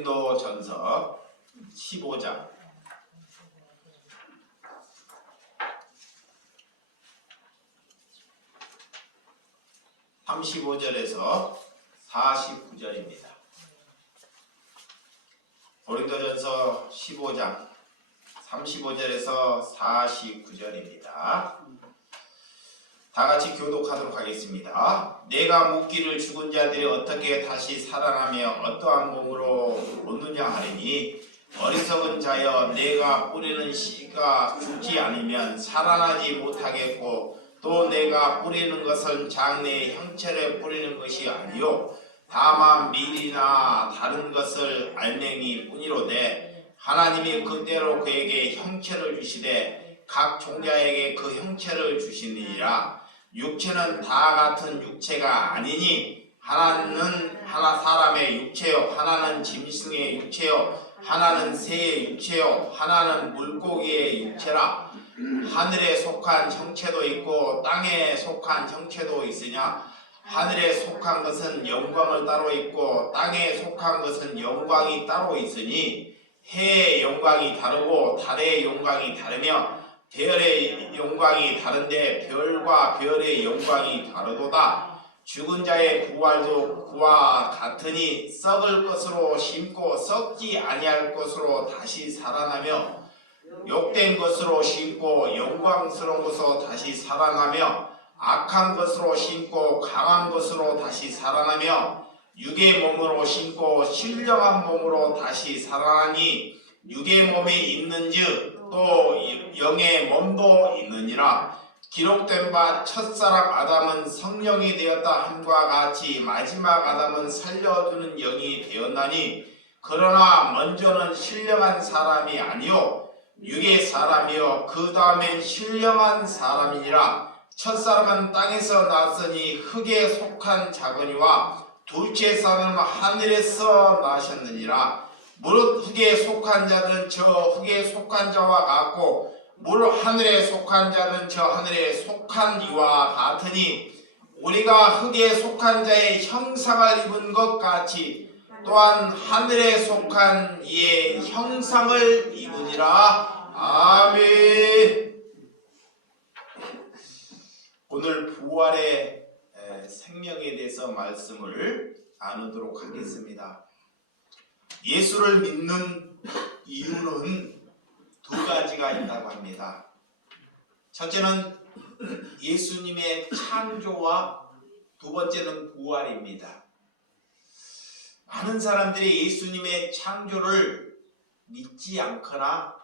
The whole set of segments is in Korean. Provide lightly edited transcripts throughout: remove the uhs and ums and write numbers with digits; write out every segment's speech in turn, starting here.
고린도전서 15장 35절에서 49절입니다. 고린도전서 15장 35절에서 49절입니다. 다같이 교독하도록 하겠습니다. 내가 묻기를 죽은 자들이 어떻게 다시 살아나며 어떠한 몸으로 얻느냐 하리니 어리석은 자여, 내가 뿌리는 씨가 죽지 않으면 살아나지 못하겠고 또 내가 뿌리는 것은 장래의 형체를 뿌리는 것이 아니요 다만 밀이나 다른 것을 알맹이 뿐이로되, 하나님이 그때로 그에게 형체를 주시되 각 종자에게 그 형체를 주시니라. 육체는 다 같은 육체가 아니니 하나는 하나 사람의 육체요, 하나는 짐승의 육체요, 하나는 새의 육체요, 하나는 물고기의 육체라. 하늘에 속한 형체도 있고 땅에 속한 형체도 있으냐, 하늘에 속한 것은 영광을 따로 있고 땅에 속한 것은 영광이 따로 있으니, 해의 영광이 다르고 달의 영광이 다르며 별의 영광이 다른데 별과 별의 영광이 다르도다. 죽은 자의 부활도 그와 같으니 썩을 것으로 심고 썩지 아니할 것으로 다시 살아나며, 욕된 것으로 심고 영광스러운 것으로 다시 살아나며, 악한 것으로 심고 강한 것으로 다시 살아나며, 육의 몸으로 심고 신령한 몸으로 다시 살아나니 육의 몸이 있는즉 또 영의 몸도 있느니라. 기록된 바 첫사람 아담은 성령이 되었다 함과 같이 마지막 아담은 살려두는 영이 되었나니, 그러나 먼저는 신령한 사람이 아니요 육의 사람이요 그 다음엔 신령한 사람이니라. 첫사람은 땅에서 났으니 흙에 속한 자거니와 둘째 사람은 하늘에서 나셨느니라. 무릇 흙에 속한 자는 저 흙에 속한 자와 같고 무릇 하늘에 속한 자는 저 하늘에 속한 이와 같으니, 우리가 흙에 속한 자의 형상을 입은 것 같이 또한 하늘에 속한 이의 형상을 입으니라. 아멘. 오늘 부활의 생명에 대해서 말씀을 나누도록 하겠습니다. 예수를 믿는 이유는 두 가지가 있다고 합니다. 첫째는 예수님의 창조와 두 번째는 부활입니다. 많은 사람들이 예수님의 창조를 믿지 않거나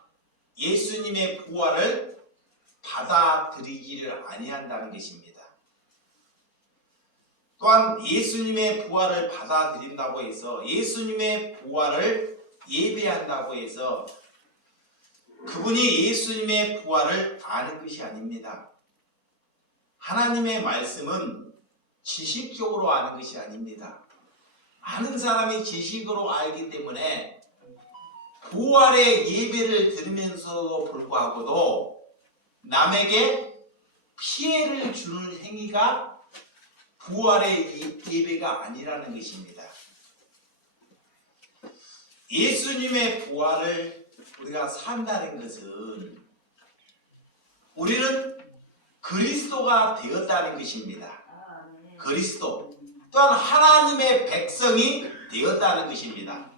예수님의 부활을 받아들이지를 아니한다는 것입니다. 또한 예수님의 부활을 받아들인다고 해서 예수님의 부활을 예배한다고 해서 그분이 예수님의 부활을 아는 것이 아닙니다. 하나님의 말씀은 지식적으로 아는 것이 아닙니다. 많은 사람이 지식으로 알기 때문에 부활의 예배를 들으면서도 불구하고도 남에게 피해를 주는 행위가 부활의 예배가 아니라는 것입니다. 예수님의 부활을 우리가 산다는 것은 우리는 그리스도가 되었다는 것입니다. 그리스도 또한 하나님의 백성이 되었다는 것입니다.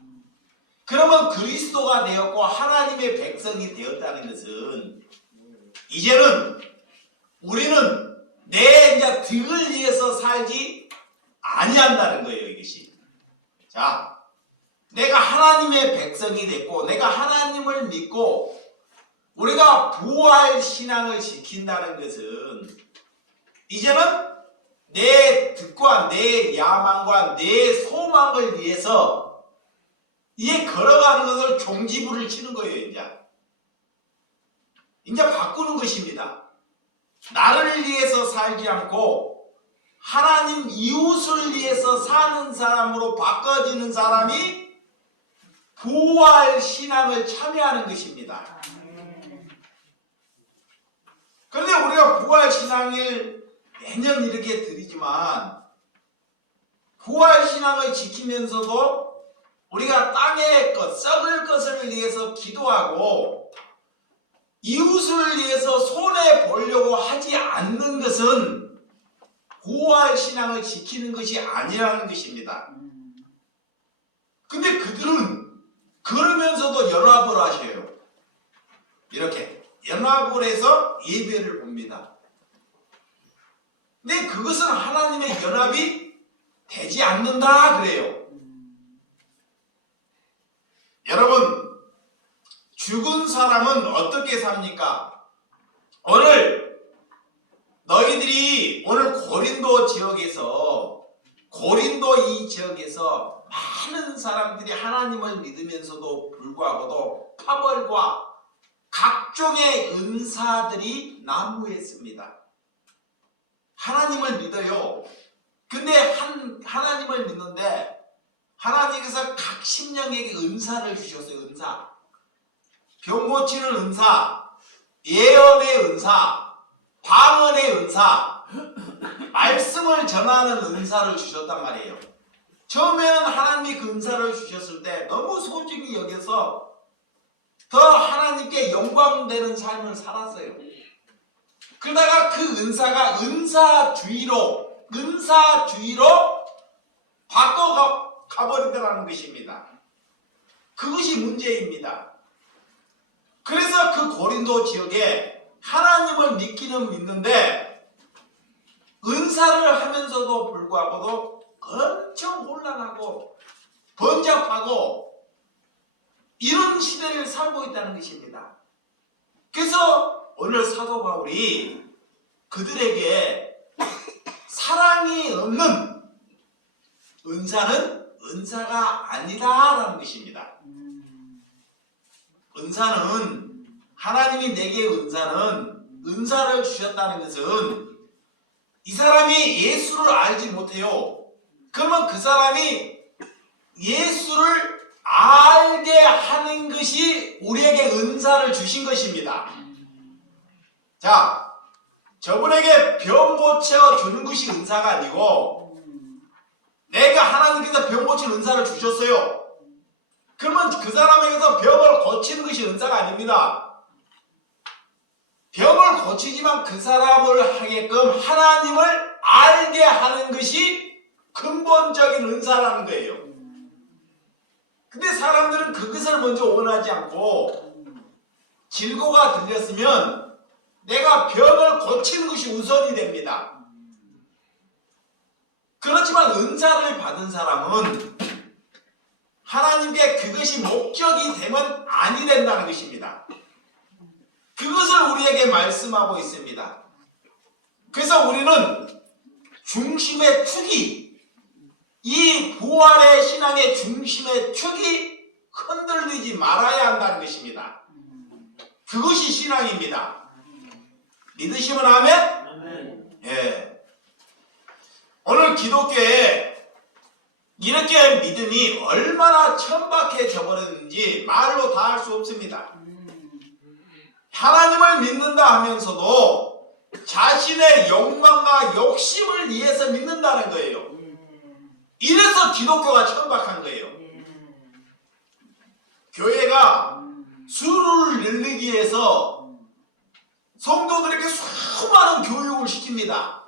그러면 그리스도가 되었고 하나님의 백성이 되었다는 것은 이제는 우리는 내 이제 득을 위해서 살지 아니한다는 거예요, 이것이. 자, 내가 하나님의 백성이 됐고 내가 하나님을 믿고 우리가 부활 신앙을 지킨다는 것은 이제는 내 득과 내 야망과 내 소망을 위해서 이에 걸어가는 것을 종지부를 치는 거예요. 이제 바꾸는 것입니다. 나를 위해서 살지 않고 하나님 이웃을 위해서 사는 사람으로 바꿔지는 사람이 부활 신앙을 참여하는 것입니다. 그런데 우리가 부활 신앙을 매년 이렇게 드리지만 부활 신앙을 지키면서도 우리가 땅의 것, 썩을 것을 위해서 기도하고 이웃을 위해서 손해 보려고 하지 않는 것은 부활 신앙을 지키는 것이 아니라는 것입니다. 근데 그들은 그러면서도 연합을 하셔요. 이렇게 연합을 해서 예배를 봅니다. 근데 그것은 하나님의 연합이 되지 않는다 그래요. 여러분, 죽은 사람은 어떻게 삽니까? 오늘 너희들이 오늘 고린도 이 지역에서 많은 사람들이 하나님을 믿으면서도 불구하고도 파벌과 각종의 은사들이 난무했습니다. 하나님을 믿어요. 근데 하나님을 믿는데 하나님께서 각 심령에게 은사를 주셨어요. 은사. 병 고치는 은사, 예언의 은사, 방언의 은사, 말씀을 전하는 은사를 주셨단 말이에요. 처음에는 하나님이 그 은사를 주셨을 때 너무 소중히 여겨서 더 하나님께 영광되는 삶을 살았어요. 그러다가 그 은사가 은사주의로 바꿔 가버리더라는 것입니다. 그것이 문제입니다. 그래서 그 고린도 지역에 하나님을 믿기는 믿는데 은사를 하면서도 불구하고도 엄청 혼란하고 번잡하고 이런 시대를 살고 있다는 것입니다. 그래서 오늘 사도 바울이 그들에게 사랑이 없는 은사는 은사가 아니다라는 것입니다. 은사는 하나님이 내게 은사를 주셨다는 것은 이 사람이 예수를 알지 못해요. 그러면 그 사람이 예수를 알게 하는 것이 우리에게 은사를 주신 것입니다. 자, 저분에게 병 고쳐 주는 것이 은사가 아니고 내가 하나님께서 병 고치는 은사를 주셨어요. 그러면 그 사람에게서 병을 고치는 것이 은사가 아닙니다. 병을 고치지만 그 사람을 하게끔 하나님을 알게 하는 것이 근본적인 은사라는 거예요. 근데 사람들은 그것을 먼저 원하지 않고 질고가 들렸으면 내가 병을 고치는 것이 우선이 됩니다. 그렇지만 은사를 받은 사람은 하나님께 그것이 목적이 되면 아니 된다는 것입니다. 그것을 우리에게 말씀하고 있습니다. 그래서 우리는 중심의 축이 이 부활의 신앙의 중심의 축이 흔들리지 말아야 한다는 것입니다. 그것이 신앙입니다. 믿으시면 아멘? 예. 오늘 기독교에 이렇게 믿음이 얼마나 천박해져 버렸는지 말로 다 할 수 없습니다. 하나님을 믿는다 하면서도 자신의 욕망과 욕심을 위해서 믿는다는 거예요. 이래서 기독교가 천박한 거예요. 교회가 수를 늘리기 위해서 성도들에게 수많은 교육을 시킵니다.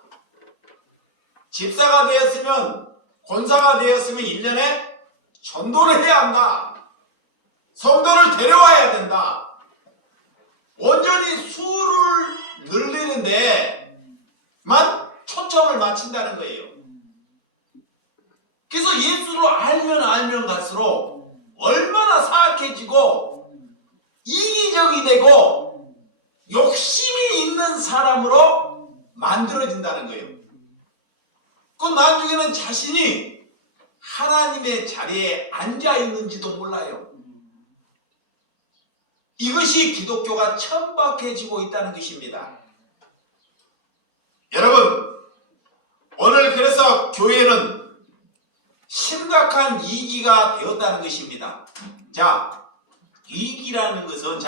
집사가 되었으면 권사가 되었으면 1년에 전도를 해야 한다. 성도를 데려와야 된다. 온전히 수를 늘리는 데만 초점을 맞춘다는 거예요. 그래서 예수를 알면 갈수록 얼마나 사악해지고 이기적이 되고 욕심이 있는 사람으로 만들어진다는 거예요. 그 나중에는 자신이 하나님의 자리에 앉아 있는지도 몰라요. 이것이 기독교가 천박해지고 있다는 것입니다. 여러분, 오늘 그래서 교회는 심각한 이기가 되었다는 것입니다. 자, 이기라는 것은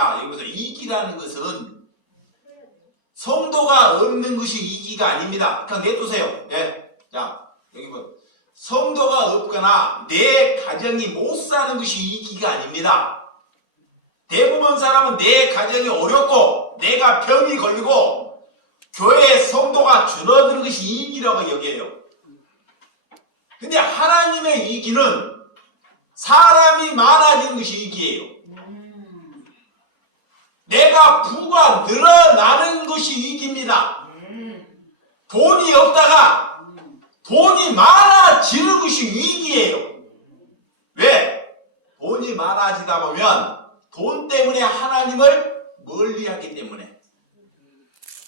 성도가 없는 것이 이기가 아닙니다. 그냥 내두세요. 예. 자, 여기 뭐 성도가 없거나 내 가정이 못 사는 것이 이기가 아닙니다. 대부분 사람은 내 가정이 어렵고 내가 병이 걸리고 교회 성도가 줄어드는 것이 이기라고 여겨요. 근데 하나님의 이기는 사람이 많아지는 것이 이기예요. 내가 부가 늘어나는 것이 이기입니다. 돈이 없다가 돈이 많아지는 것이 위기예요. 왜? 돈이 많아지다 보면 돈 때문에 하나님을 멀리하기 때문에.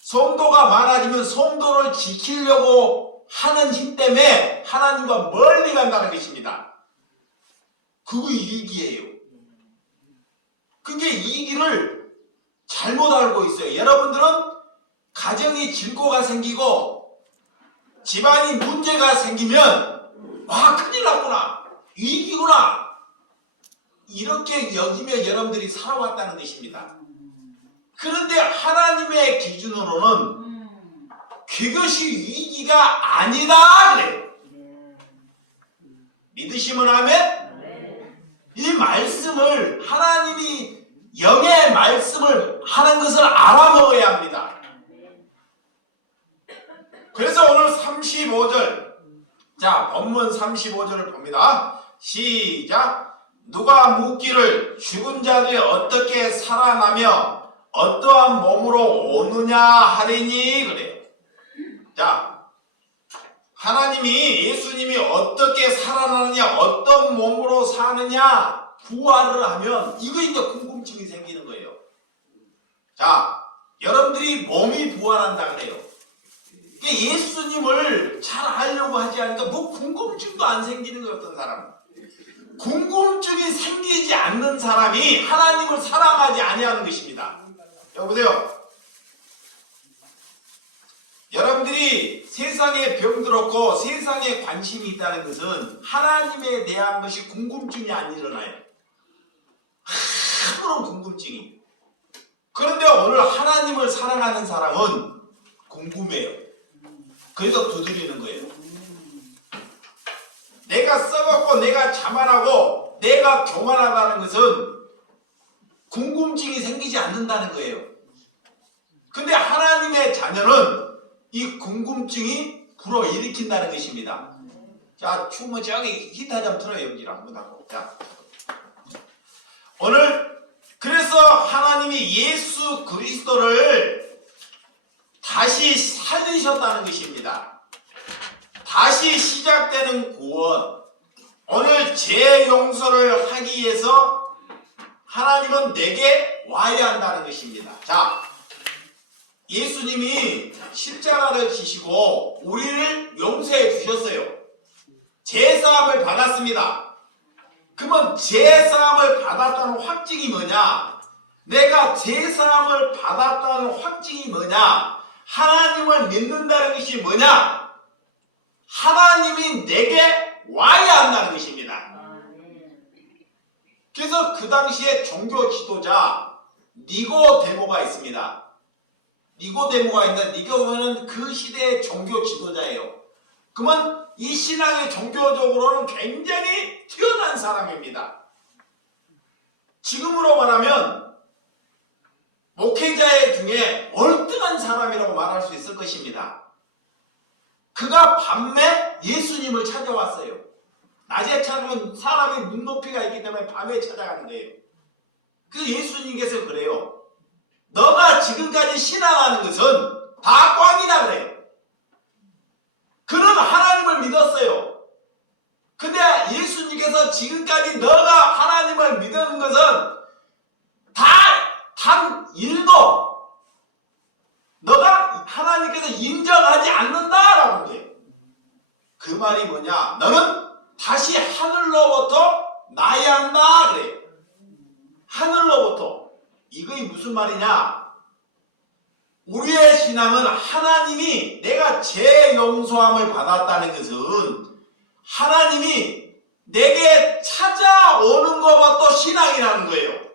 성도가 많아지면 성도를 지키려고 하는 힘 때문에 하나님과 멀리 간다는 것입니다. 그거 이기예요. 그게 이기를 잘못 알고 있어요. 여러분들은 가정이 질고가 생기고 집안이 문제가 생기면 와 큰일 났구나, 위기구나, 이렇게 여기며 여러분들이 살아왔다는 것입니다. 그런데 하나님의 기준으로는 그것이 위기가 아니다 그래요. 믿으시면 아멘? 이 말씀을 하나님이 영의 말씀을 하는 것을 알아먹어야 합니다. 그래서 오늘 35절, 자 본문 35절을 봅니다. 시작. 누가 묻기를 죽은 자들이 어떻게 살아나며 어떠한 몸으로 오느냐 하리니 그래요. 자, 하나님이 예수님이 어떻게 살아나느냐, 어떤 몸으로 사느냐 부활을 하면 이거 이제 궁금증이 생기는 거예요. 자, 여러분들이 몸이 부활한다 그래요. 예수님을 잘 알려고 하지 않으니까 뭐 궁금증도 안 생기는 거예요. 어떤 사람은 궁금증이 생기지 않는 사람이 하나님을 사랑하지 아니하는 것입니다. 여보세요. 여러분들이 세상에 병들었고 세상에 관심이 있다는 것은 하나님에 대한 것이 궁금증이 안 일어나요. 아무런 궁금증이. 그런데 오늘 하나님을 사랑하는 사람은 궁금해요. 그래서 두드리는 거예요. 내가 썩었고 내가 자만하고 내가 교만하다는 것은 궁금증이 생기지 않는다는 거예요. 근데 하나님의 자녀는 이 궁금증이 불어일으킨다는 것입니다. 자, 춤은 저기 기타 좀 틀어요. 여기를 한번 하고. 자, 오늘 그래서 하나님이 예수 그리스도를 다시 살리셨다는 것입니다. 다시 시작되는 구원. 오늘 죄 용서를 하기 위해서 하나님은 내게 와야 한다는 것입니다. 자, 예수님이 십자가를 지시고 우리를 용서해 주셨어요. 죄사함을 받았습니다. 그러면 죄사함을 받았다는 확증이 뭐냐? 내가 죄사함을 받았다는 확증이 뭐냐? 하나님을 믿는다는 것이 뭐냐? 하나님이 내게 와야 한다는 것입니다. 그래서 그 당시에 종교 지도자 니고데모가 있습니다. 니고데모가 있는데 니고데모는 그 시대의 종교 지도자예요. 그러면 이 신앙의 종교적으로는 굉장히 뛰어난 사람입니다. 지금으로 말하면 목회자의 중에 월등한 사람이라고 말할 수 있을 것입니다. 그가 밤에 예수님을 찾아왔어요. 낮에 찾으면 사람의 눈높이가 있기 때문에 밤에 찾아가는 거예요. 그래서 예수님께서 그래요. 너가 지금까지 신앙하는 것은 다 꽝이다 그래요. 그는 하나님을 믿었어요. 근데 예수님께서 지금까지 너가 하나님을 믿는 것은 단 1도 너가 하나님께서 인정하지 않는다라고 해요. 그 말이 뭐냐? 너는 다시 하늘로부터 나야 한다 그래요. 하늘로부터. 이게 무슨 말이냐? 우리의 신앙은 하나님이 내가 죄 용서함을 받았다는 것은 하나님이 내게 찾아오는 것부터 신앙이라는 거예요.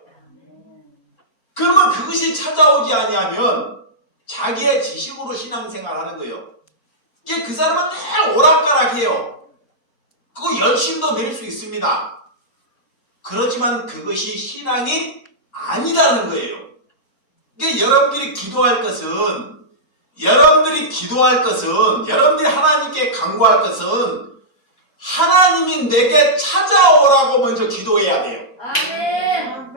그러면 그것이 찾아오지 아니하면 자기의 지식으로 신앙생활 하는 거예요. 이게 그 사람은 늘 오락가락해요. 그 열심도 낼 수 있습니다. 그렇지만 그것이 신앙이 아니라는 거예요. 그러니까 여러분들이 기도할 것은 여러분들이 하나님께 간구할 것은 하나님이 내게 찾아오라고 먼저 기도해야 돼요. 아멘.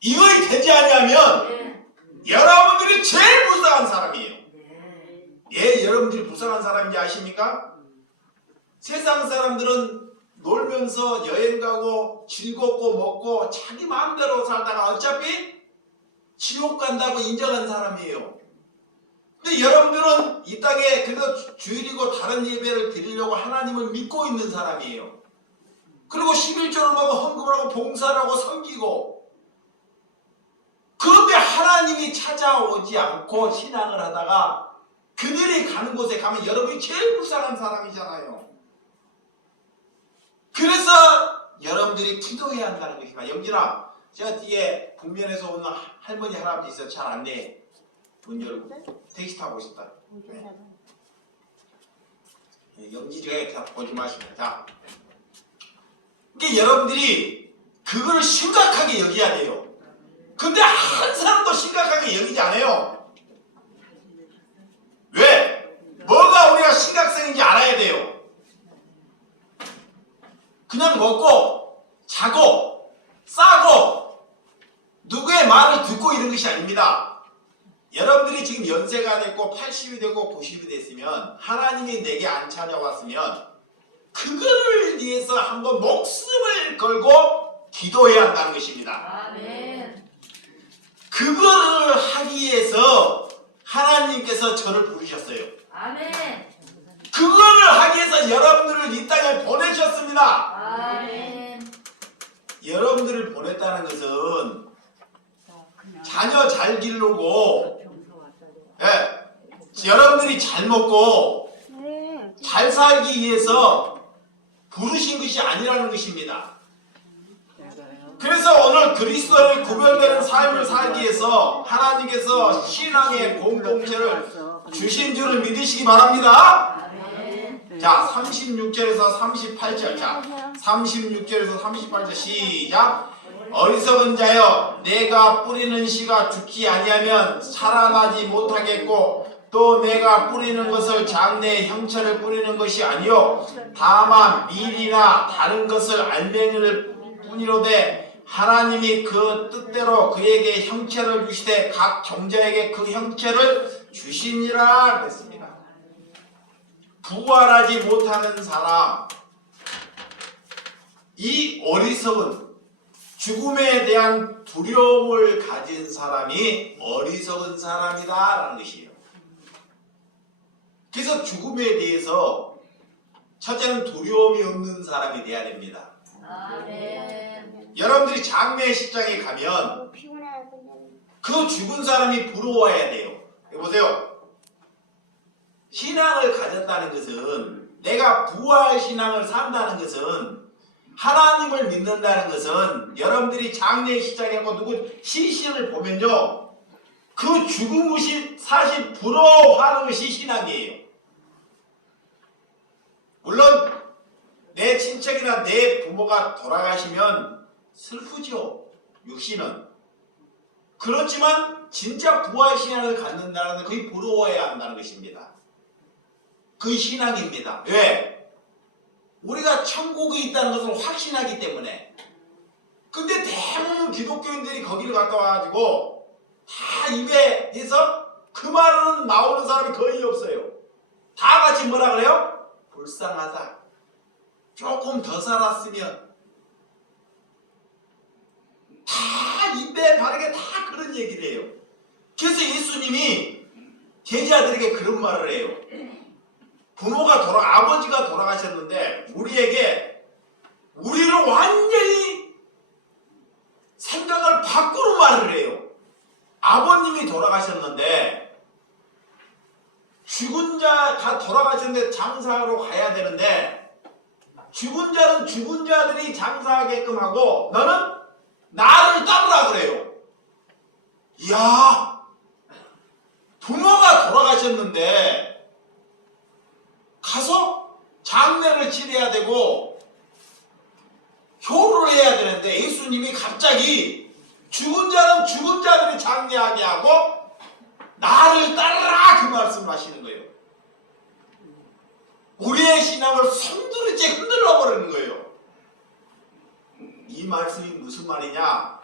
이거이 되지 않으면 여러분들이 제일 불쌍한 사람이에요. 예, 여러분들이 불쌍한 사람인지 아십니까? 세상 사람들은 놀면서 여행 가고 즐겁고 먹고 자기 마음대로 살다가 어차피 지옥 간다고 인정한 사람이에요. 근데 여러분들은 이 땅에 그래도 주일이고 다른 예배를 드리려고 하나님을 믿고 있는 사람이에요. 그리고 11조를 하고 헌금을 하고 봉사를 하고 섬기고, 그런데 하나님이 찾아오지 않고 신앙을 하다가 그들이 가는 곳에 가면 여러분이 제일 불쌍한 사람이잖아요. 그래서 여러분들이 기도해야 한다는 것입니다. 영진아, 제가 뒤에 북면에서 오는 할머니 할아버지 있어요. 잘 안 내. 문 열고 택시 타고 있었다. 네. 영진이가 보지 마시면. 자, 그러니까 여러분들이 그걸 심각하게 여겨야 돼요. 근데 한 사람도 심각하게 여기지 않아요. 왜? 뭐가 우리가 심각성인지 알아야 돼요. 그냥 먹고 자고 싸고 누구의 말을 듣고 이런 것이 아닙니다. 여러분들이 지금 연세가 됐고 80이 되고 90이 됐으면, 하나님이 내게 안 찾아왔으면 그거를 위해서 한번 목숨을 걸고 기도해야 한다는 것입니다. 아멘. 그거를 하기 위해서 하나님께서 저를 부르셨어요. 아멘. 그거를 하기 위해서 여러분들을 이 땅에 보내셨습니다. 아멘. 여러분들을 보냈다는 것은 자녀 잘 기르고, 여러분들이 잘 먹고 잘 살기 위해서 부르신 것이 아니라는 것입니다. 그래서 오늘 그리스도를 구별되는 삶을 살기 위해서 하나님께서 신앙의 공동체를 주신 줄을 믿으시기 바랍니다. 자, 36절에서 38절. 자, 36절에서 38절 시작. 어리석은 자여, 내가 뿌리는 씨가 죽지 아니하면 살아나지 못하겠고, 또 내가 뿌리는 것을 장래에 형체를 뿌리는 것이 아니요 다만 밀이나 다른 것을 알맹이를 뿐이로되, 하나님이 그 뜻대로 그에게 형체를 주시되 각 종자에게 그 형체를 주시니라 그랬습니다. 부활하지 못하는 사람, 이 어리석은, 죽음에 대한 두려움을 가진 사람이 어리석은 사람이다 라는 것이에요. 그래서 죽음에 대해서 첫째는 두려움이 없는 사람이 돼야 됩니다. 아멘. 여러분들이 장례 식장에 가면 그 죽은 사람이 부러워야 돼요. 보세요. 신앙을 가졌다는 것은, 내가 부활 신앙을 산다는 것은, 하나님을 믿는다는 것은, 여러분들이 장례 식장에 가고 누구 시신을 보면요, 그 죽은 것이 사실 부러워하는 것이 신앙이에요. 물론 내 친척이나 내 부모가 돌아가시면 슬프죠, 육신은. 그렇지만 진짜 부활 신앙을 갖는다는 것은 거의 부러워해야 한다는 것입니다. 그 신앙입니다. 왜? 우리가 천국이 있다는 것을 확신하기 때문에. 근데 대부분 기독교인들이 거기를 갔다 와가지고 다 입에 해서 그 말은 나오는 사람이 거의 없어요. 다 같이 뭐라 그래요? 불쌍하다. 조금 더 살았으면. 다 입에 바르게 다 그런 얘기를 해요. 그래서 예수님이 제자들에게 그런 말을 해요. 아버지가 돌아가셨는데 우리를 완전히 생각을 바꾸는 말을 해요. 아버님이 돌아가셨는데, 죽은 자가 돌아가셨는데 장사하러 가야 되는데, 죽은 자는 죽은 자들이 장사하게끔 하고 너는 나를 따르라 그래요. 이야, 부모가 돌아가셨는데 가서 장례를 치러야 되고 효를 해야 되는데 예수님이 갑자기 죽은 자는 죽은 자들이 장례하게 하고 나를 따르라 그 말씀을 하시는 거예요. 우리의 신앙을 손두르째 흔들어 버리는 거예요. 이 말씀이 무슨 말이냐?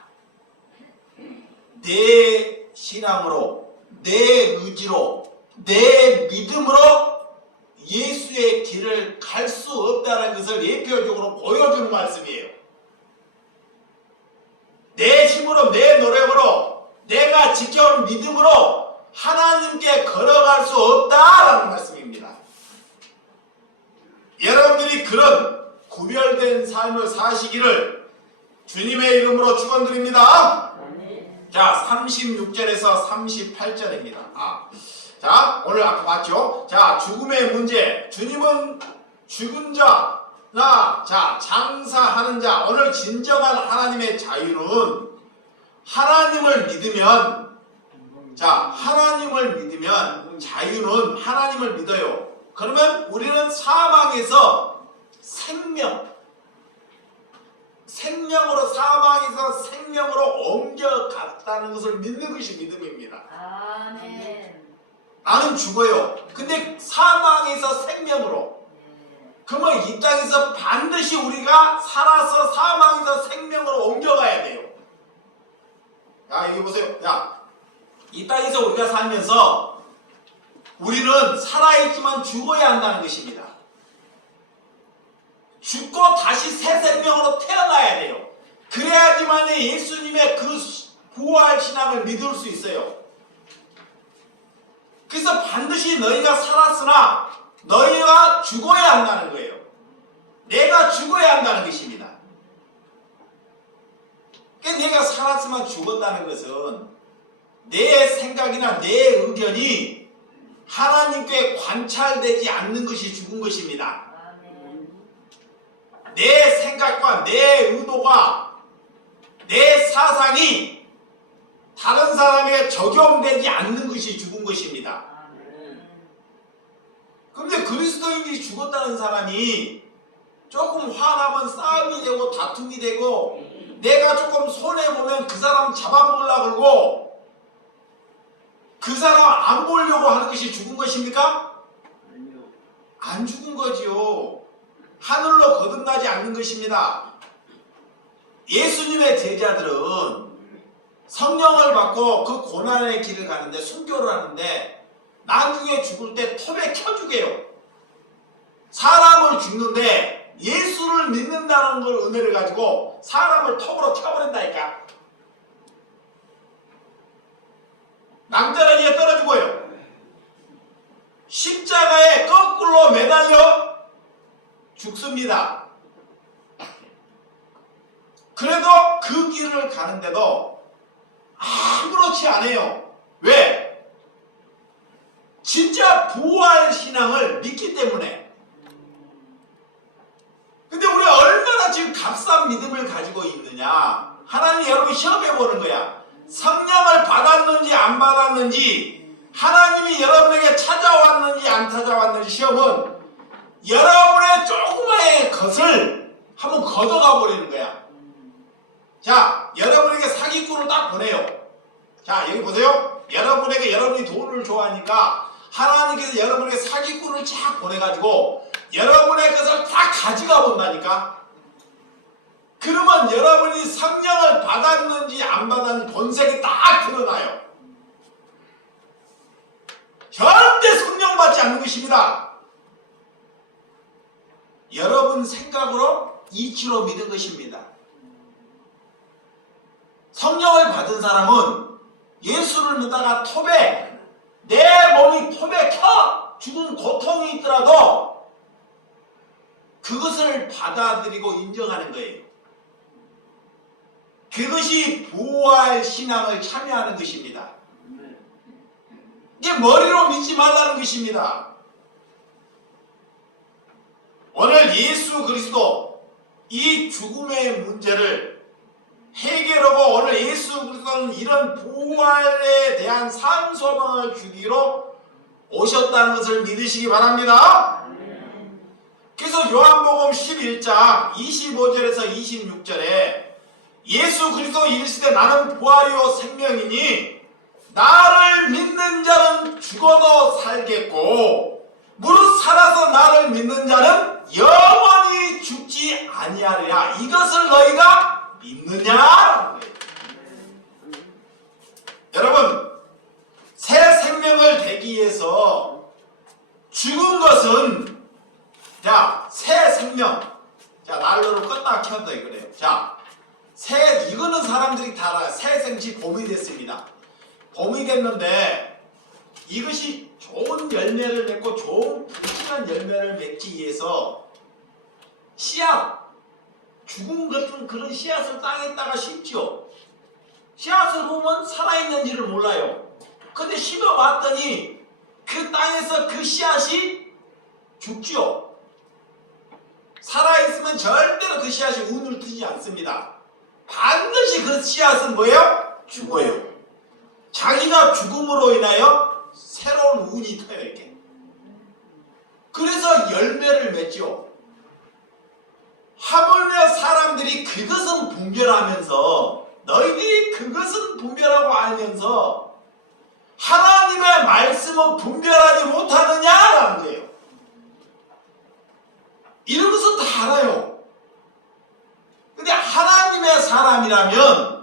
내 신앙으로, 내 의지로, 내 믿음으로 예수의 길을 갈 수 없다는 것을 예표적으로 보여주는 말씀이에요. 내 힘으로, 내 노력으로, 내가 지켜온 믿음으로 하나님께 걸어갈 수 없다라는 말씀입니다. 여러분들이 그런 구별된 삶을 사시기를 주님의 이름으로 축원드립니다. 자, 36절에서 38절입니다. 자, 오늘 아까 봤죠? 자, 죽음의 문제. 주님은 죽은 자나, 자, 장사하는 자. 오늘 진정한 하나님의 자유는 하나님을 믿으면, 자, 하나님을 믿으면 자유는 하나님을 믿어요. 그러면 우리는 사망에서 생명으로 사망에서 생명으로 옮겨갔다는 것을 믿는 것이 믿음입니다. 아멘. 나는 죽어요. 근데 사망에서 생명으로. 그러면 이 땅에서 반드시 우리가 살아서 사망에서 생명으로 옮겨가야 돼요. 야, 여기 보세요. 야, 이 땅에서 우리가 살면서 우리는 살아있지만 죽어야 한다는 것입니다. 죽고 다시 새 생명으로 태어나야 돼요. 그래야지만 예수님의 그 부활 신앙을 믿을 수 있어요. 그래서 반드시 너희가 살았으나 너희가 죽어야 한다는 거예요. 내가 죽어야 한다는 것입니다. 그러니까 내가 살았으면 죽었다는 것은 내 생각이나 내 의견이 하나님께 관찰되지 않는 것이 죽은 것입니다. 내 생각과 내 의도가, 내 사상이 다른 사람에게 적용되지 않는 것이 죽은 것입니다. 그런데 그리스도인들이 죽었다는 사람이 조금 화나면 싸움이 되고 다툼이 되고 내가 조금 손해보면 그 사람 잡아먹으려고 그러고 그 사람 안 보려고 하는 것이 죽은 것입니까? 안 죽은 거지요. 하늘로 거듭나지 않는 것입니다. 예수님의 제자들은 성령을 받고 그 고난의 길을 가는데 순교를 하는데 나중에 죽을 때 톱에 켜주게요. 사람을 죽는데 예수를 믿는다는 걸 은혜를 가지고 사람을 톱으로 켜버린다니까. 남자라기에 떨어지고요. 십자가에 거꾸로 매달려 죽습니다. 그래도 그 길을 가는데도 아무렇지 않아요. 왜? 진짜 부활 신앙을 믿기 때문에. 근데 우리가 얼마나 지금 값싼 믿음을 가지고 있느냐. 하나님이 여러분 시험해 보는 거야. 성령을 받았는지 안 받았는지, 하나님이 여러분에게 찾아왔는지 안 찾아왔는지 시험은 여러분의 조그마한 것을 한번 걷어가 버리는 거야. 자, 여러분에게 사기꾼을 딱 보내요. 자, 여기 보세요. 여러분에게 여러분이 돈을 좋아하니까 하나님께서 여러분에게 사기꾼을 쫙 보내가지고 여러분의 것을 다 가져가 본다니까. 그러면 여러분이 성령을 받았는지 안 받았는지 본색이 딱 드러나요. 절대 성령 받지 않는 것입니다. 여러분 생각으로 이치로 믿은 것입니다. 성령을 받은 사람은 예수를 믿다가 톱에, 내 몸이 톱에 켜 죽은 고통이 있더라도 그것을 받아들이고 인정하는 거예요. 그것이 부활 신앙을 참여하는 것입니다. 이게 머리로 믿지 말라는 것입니다. 오늘 예수 그리스도 이 죽음의 문제를 해결하고 오늘 예수 그리스도는 이런 부활에 대한 삶 소망을 주기로 오셨다는 것을 믿으시기 바랍니다. 그래서 요한복음 11장 25절에서 26절에 예수 그리스도 이르시되 나는 부활이요 생명이니 나를 믿는 자는 죽어도 살겠고 무릇 살아서 나를 믿는 자는 영원히 죽지 아니하리라. 이것을 너희가 믿느냐? 여러분, 새 생명을 되기 위해서 죽은 것은 새 생명. 난로를 껐다 켰다 그래요. 이거는 사람들이 다 알아요. 새 생시 봄이 됐습니다. 봄이 됐는데 이것이 좋은 열매를 맺고 좋은 푸짐한 열매를 맺기 위해서 씨앗, 죽은 같은 그런 씨앗을 땅에다가 심죠. 씨앗을 보면 살아있는지를 몰라요. 근데 심어봤더니 그 땅에서 그 씨앗이 죽죠. 살아있으면 절대로 그 씨앗이 운을 트지 않습니다. 반드시 그 씨앗은 뭐예요? 죽어요. 자기가 죽음으로 인하여 새로운 운이 터요. 이렇게. 그래서 열매를 맺죠. 하물며 사람들이 그것은 분별하면서 너희들이 그것은 분별하고 알면서 하나님의 말씀은 분별하지 못하느냐라는 거예요. 이런 것은 다 알아요. 근데 하나님의 사람이라면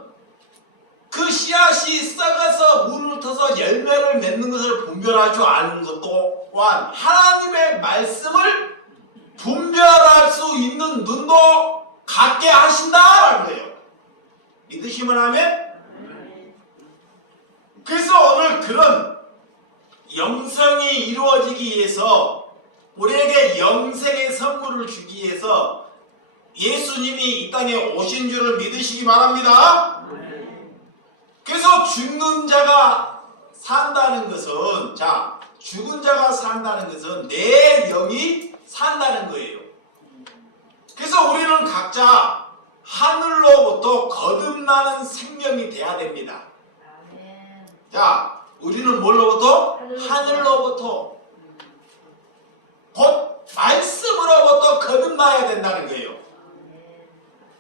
그 씨앗이 썩어서 물을 터서 열매를 맺는 것을 분별할 줄 아는 것 또한 하나님의 말씀을 분별할 수 있는 눈도 갖게 하신다라는 거예요. 믿으시면 하면? 그래서 오늘 그런 영성이 이루어지기 위해서 우리에게 영생의 선물을 주기 위해서 예수님이 이 땅에 오신 줄을 믿으시기 바랍니다. 그래서 죽는 자가 산다는 것은 죽은 자가 산다는 것은 내 영이 산다는 거예요. 그래서 우리는 각자 하늘로부터 거듭나는 생명이 돼야 됩니다. 우리는 뭘로부터? 하늘로부터 곧 말씀으로부터 거듭나야 된다는 거예요.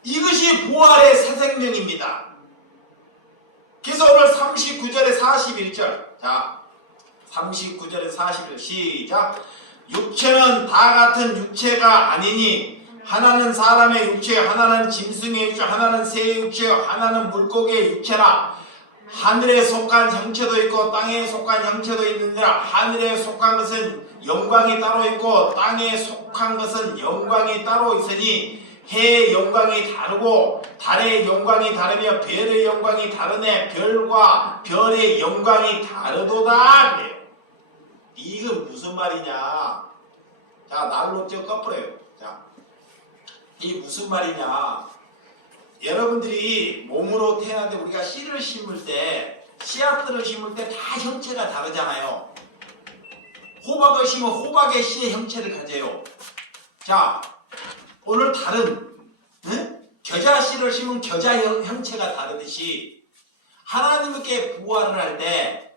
이것이 부활의 새 생명입니다. 그래서 오늘 39절에 41절 39절에 41절 시작. 육체는 다 같은 육체가 아니니 하나는 사람의 육체, 하나는 짐승의 육체, 하나는 새의 육체, 하나는 물고기의 육체라. 하늘에 속한 형체도 있고 땅에 속한 형체도 있느니라. 하늘에 속한 것은 영광이 따로 있고 땅에 속한 것은 영광이 따로 있으니 해의 영광이 다르고 달의 영광이 다르며 별의 영광이 다르네. 별과 별의 영광이 다르도다. 그래요. 이건 무슨 말이냐? 날로 쪄 거꾸로요. 이게 무슨 말이냐? 여러분들이 몸으로 태어날 때 우리가 씨를 심을 때, 씨앗들을 심을 때 다 형체가 다르잖아요. 호박을 심으면 호박의 씨의 형체를 가져요. 오늘 다른 겨자 씨를 심으면 겨자 형체가 다르듯이 하나님께 부활을 할 때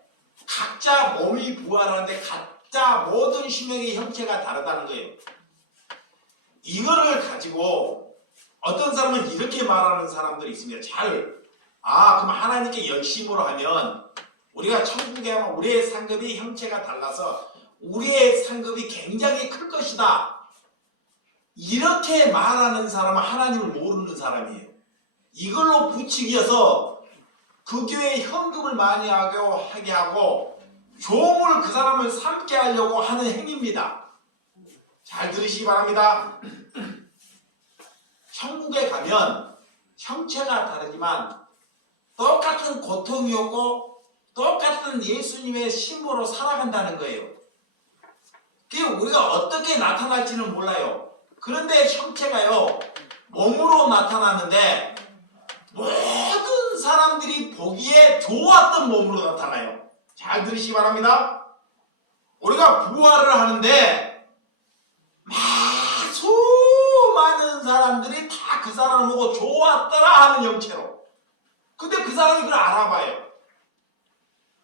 각자 몸이 부활하는데 각자 모든 sinh命의 형체가 다르다는 거예요. 이거를 가지고 어떤 사람은 이렇게 말하는 사람들이 있습니다. 그럼 하나님께 열심으로 하면 우리가 천국에 하면 우리의 상급이 형체가 달라서 우리의 상급이 굉장히 클 것이다. 이렇게 말하는 사람은 하나님을 모르는 사람이에요. 이걸로 부추겨서 그 교회에 현금을 많이 하게 하고 종을 그 사람을 삼게 하려고 하는 행위입니다. 잘 들으시기 바랍니다. 천국에 가면 형체가 다르지만 똑같은 고통이 없고 똑같은 예수님의 신부로 살아간다는 거예요. 그게 우리가 어떻게 나타날지는 몰라요. 그런데 형체가요 몸으로 나타나는데 모든 사람들이 보기에 좋았던 몸으로 나타나요. 잘 들으시기 바랍니다. 우리가 부활을 하는데 수많은 사람들이 다 그 사람을 보고 좋았더라 하는 형체로. 근데 그 사람이 그걸 알아봐요.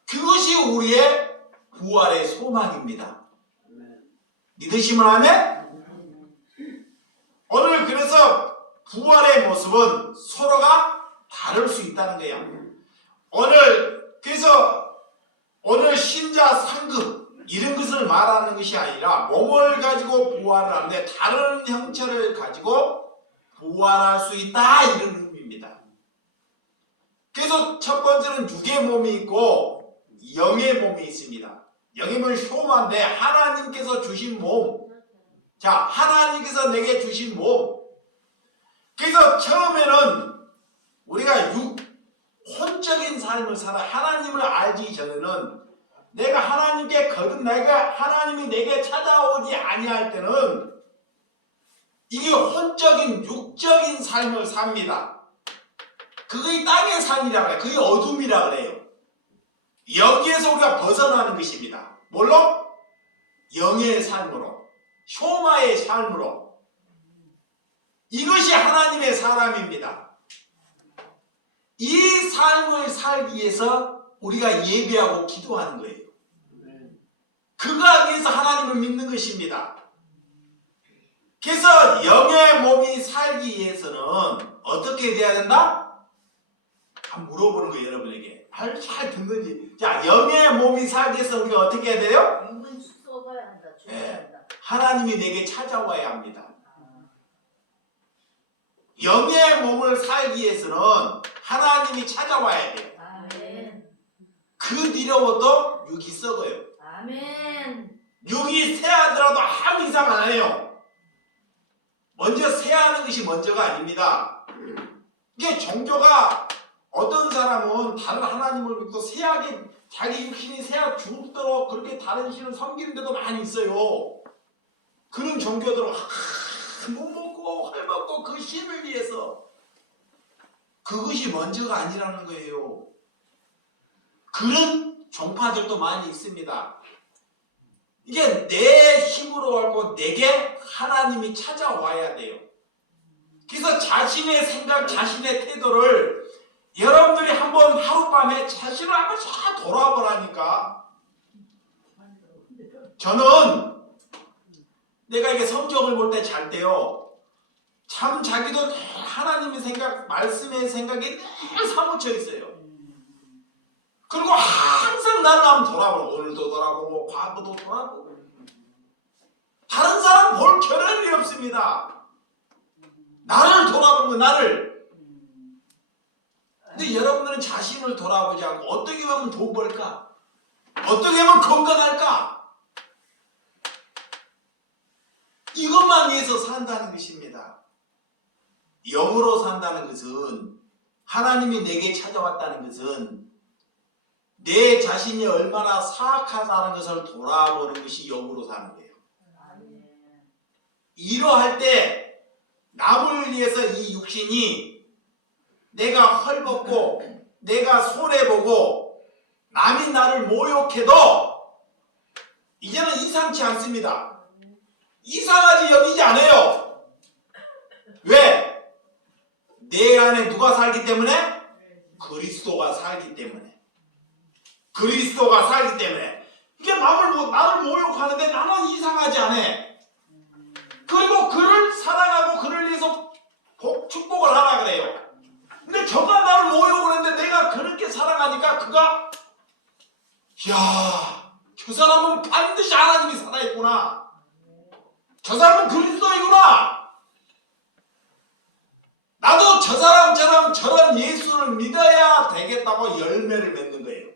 그것이 우리의 부활의 소망입니다. 믿으시면 하면? 오늘 그래서 부활의 모습은 서로가 다를 수 있다는 거야. 그래서 오늘 신자 상급 이런 것을 말하는 것이 아니라 몸을 가지고 부활을 하는데 다른 형체를 가지고 부활할 수 있다 이런 의미입니다. 그래서 첫 번째는 육의 몸이 있고 영의 몸이 있습니다. 영의 몸은 효마인데 하나님께서 주신 몸. 자, 하나님께서 내게 주신 몸. 그래서 처음에는 우리가 혼적인 삶을 살아 하나님을 알기 전에는 내가 하나님께 내가 하나님이 내게 찾아오지 아니할 때는 이게 혼적인 육적인 삶을 삽니다. 그게 땅의 삶이라고 해요. 그게 어둠이라고 해요. 여기에서 우리가 벗어나는 것입니다. 뭘로? 영의 삶으로, 효마의 삶으로. 이것이 하나님의 사람입니다. 이 삶을 살기 위해서 우리가 예배하고 기도하는 거예요. 그거 위해서 하나님을 믿는 것입니다. 그래서 영의 몸이 살기 위해서는 어떻게 돼야 된다? 한번 물어보는 거예요, 여러분에게. 잘 듣는지. 자, 영의 몸이 살기 위해서 우리가 어떻게 해야 돼요? 영은 썩어야 한다. 죽어야 한다. 하나님이 내게 찾아와야 합니다. 영의 몸을 살기 위해서는 하나님이 찾아와야 돼요. 아멘. 그 뒤로부터 육이 썩어요. 아멘. 육이 새하더라도 아무 이상 안 해요. 먼저 새하는 것이 먼저가 아닙니다. 이게 종교가 어떤 사람은 다른 하나님을 믿고 새하게 자기 육신이 새하 죽도록 그렇게 다른 신을 섬기는 데도 많이 있어요. 그런 종교들은 못 먹고 헐먹고 그 신을 위해서 그것이 먼저가 아니라는 거예요. 그런 종파들도 많이 있습니다. 이게 내 힘으로 알고 내게 하나님이 찾아와야 돼요. 그래서 자신의 생각, 자신의 태도를 여러분들이 한번 하룻밤에 자신을 한번 잘 돌아보라니까. 저는 내가 이게 성경을 볼 때 잘 때요, 참 자기도 하나님의 생각, 말씀의 생각이 늘 사무쳐 있어요. 그리고 항상 나를 한번 돌아보고, 오늘도 돌아보고 과거도 돌아보고. 다른 사람 볼 겨를이 없습니다. 나를 돌아보는 거, 나를. 근데 여러분들은 자신을 돌아보지 않고 어떻게 하면 돈 벌까? 어떻게 하면 건강할까? 이것만 위해서 산다는 것입니다. 영으로 산다는 것은, 하나님이 내게 찾아왔다는 것은 내 자신이 얼마나 사악하다는 것을 돌아보는 것이 영으로 사는 거예요. 이러할 때 남을 위해서 이 육신이 내가 헐벗고 내가 손해보고 남이 나를 모욕해도 이제는 이상치 않습니다. 이상하지 여기지 않아요. 왜? 내 안에 누가 살기 때문에? 그리스도가 살기 때문에. 그리스도가 살기 때문에. 이게 나를 모욕하는데 나는 이상하지 않아. 그리고 그를 사랑하고 그를 위해서 축복을 하라 그래요. 근데 저가 나를 모욕을 했는데 내가 그렇게 사랑하니까 그가, 이야, 저 사람은 반드시 하나님이 살아있구나. 저 사람은 그리스도이구나. 나도 저 사람처럼 저런 예수를 믿어야 되겠다고 열매를 맺는 거예요.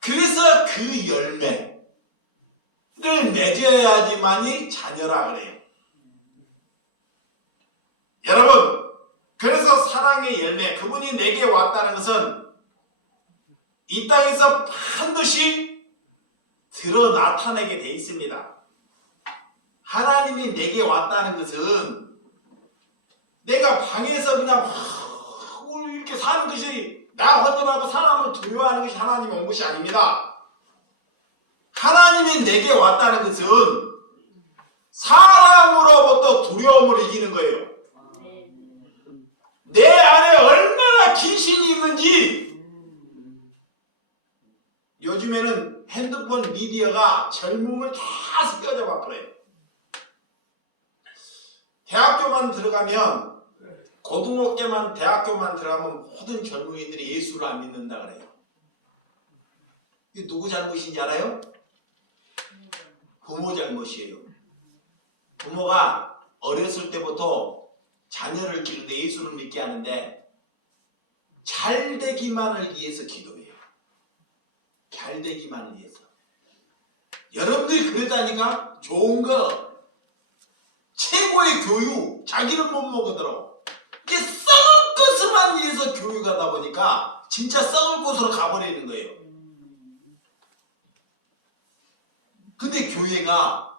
그래서 그 열매를 맺어야지만이 자녀라 그래요. 여러분, 그래서 사랑의 열매, 그분이 내게 왔다는 것은 이 땅에서 반드시 드러 나타내게 돼 있습니다. 하나님이 내게 왔다는 것은 내가 방에서 그냥 이렇게 사는 것이, 나 헌정하고 사람을 두려워하는 것이 하나님이 온 것이 아닙니다. 하나님이 내게 왔다는 것은 사람으로부터 두려움을 이기는 거예요. 내 안에 얼마나 귀신이 있는지. 요즘에는 핸드폰 미디어가 젊음을 다 쓰여져 버려요. 대학교만 들어가면 고등학교만 대학교만 들어가면 모든 젊은이들이 예수를 안 믿는다 그래요. 이게 누구 잘못인지 알아요? 부모 잘못이에요. 부모가 어렸을 때부터 자녀를 기를 때 예수를 믿게 하는데 잘 되기만을 위해서 기도해요. 잘 되기만을 위해서. 여러분들이 그랬다니까? 좋은 거, 최고의 교육, 자기는 못 먹으도록 이게 썩을 것만 위해서 교육하다 보니까 진짜 썩을 곳으로 가버리는 거예요. 근데 교회가,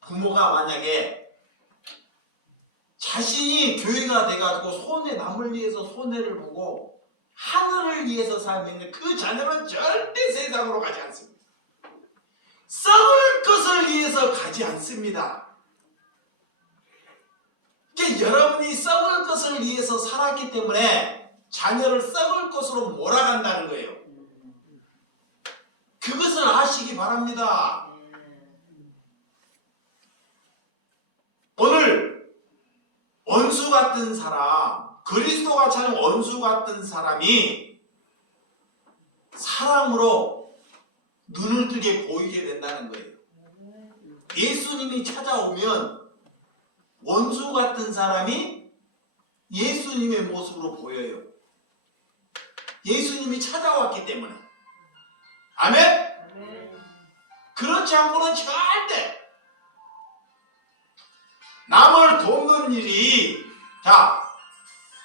부모가 만약에 자신이 교회가 돼가지고 남을 위해서 손해를 보고 하늘을 위해서 살면 그 자녀는 절대 세상으로 가지 않습니다. 썩을 것을 위해서 가지 않습니다. 그러니까 여러분이 썩을 것을 위해서 살았기 때문에 자녀를 썩을 것으로 몰아간다는 거예요. 그것을 아시기 바랍니다. 오늘 원수 같은 사람, 그리스도가 찾은 원수 같은 사람이 사랑으로 눈을 뜨게 보이게 된다는 거예요. 예수님이 찾아오면 원수 같은 사람이 예수님의 모습으로 보여요. 예수님이 찾아왔기 때문에. 아멘? 그렇지 않고는 절대 남을 돕는 일이,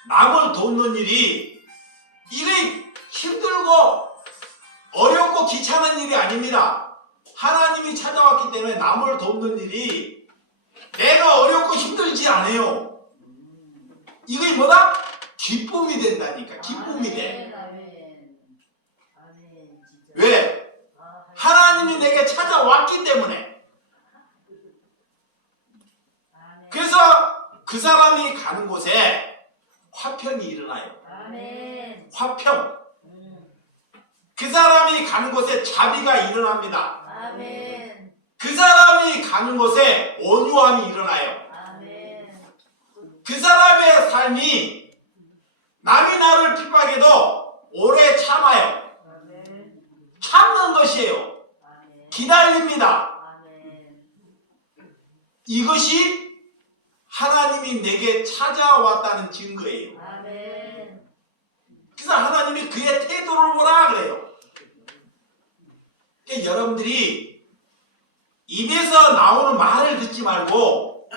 남을 돕는 일이 이게 힘들고 어렵고 귀찮은 일이 아닙니다. 하나님이 찾아왔기 때문에 남을 돕는 일이 내가 어렵고 힘들지 않아요. 이게 뭐다? 기쁨이 된다니까. 기쁨이 돼. 왜? 하나님이 내게 찾아왔기 때문에. 그래서 그 사람이 가는 곳에 화평이 일어나요. 화평. 그 사람이 가는 곳에 자비가 일어납니다. 그 사람이 가는 곳에 온유함이 일어나요. 그 사람의 삶이 남이 나를 핍박해도 오래 참아요. 참는 것이에요. 기다립니다. 이것이 하나님이 내게 찾아왔다는 증거예요. 그래서 하나님이 그의 태도를 보라 그래요. 그러니까 여러분들이 입에서 나오는 말을 듣지 말고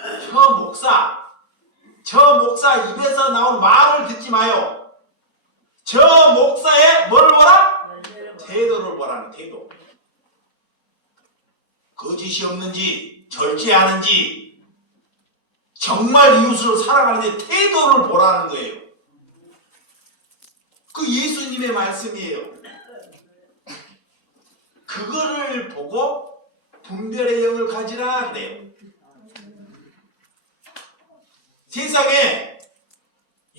저 목사 입에서 나오는 말을 듣지 마요. 저 목사의 뭘 보라? 태도를 보라는 태도. 거짓이 없는지 절제하는지 정말 이웃을 사랑하는지 태도를 보라는 거예요. 그 예수님의 말씀이에요. 그거를 보고 분별의 영을 가지라 그래요. 세상에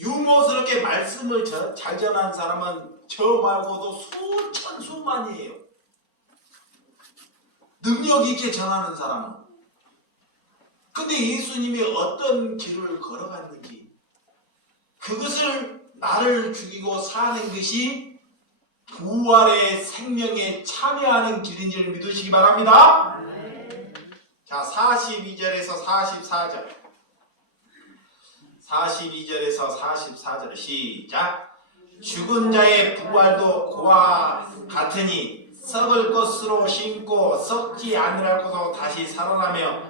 유머스럽게 말씀을 잘 전하는 사람은 저 말고도 수천 수만이에요. 능력 있게 전하는 사람은. 근데 예수님이 어떤 길을 걸어갔는지 그것을 나를 죽이고 사는 것이 부활의 생명에 참여하는 길인지를 믿으시기 바랍니다. 자, 42절에서 44절 42절에서 44절 시작. 죽은 자의 부활도 그와 같으니 썩을 것으로 심고 썩지 아니할 것으로 다시 살아나며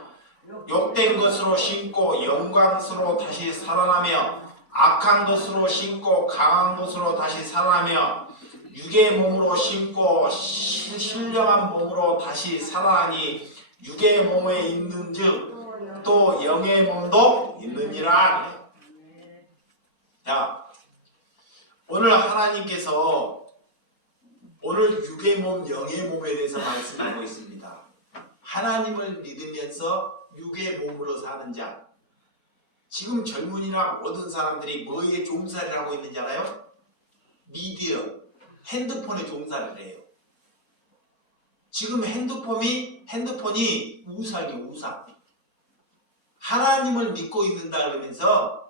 욕된 것으로 심고 영광스러워 다시 살아나며 악한 것으로 심고 강한 것으로 다시 살아나며 육의 몸으로 심고 신령한 몸으로 다시 살아나니 육의 몸에 있는즉 또 영의 몸도 있느니라. 자, 오늘 하나님께서 오늘 육의 몸, 영의 몸에 대해서 말씀하고 있습니다. 하나님을 믿으면서 육의 몸으로 사는 자. 지금 젊은이나 모든 사람들이 뭐에 종살이를 하고 있는지 알아요? 미디어, 핸드폰에 종살이를 해요. 지금 핸드폰이 우상이에요, 우상. 하나님을 믿고 있는다 그러면서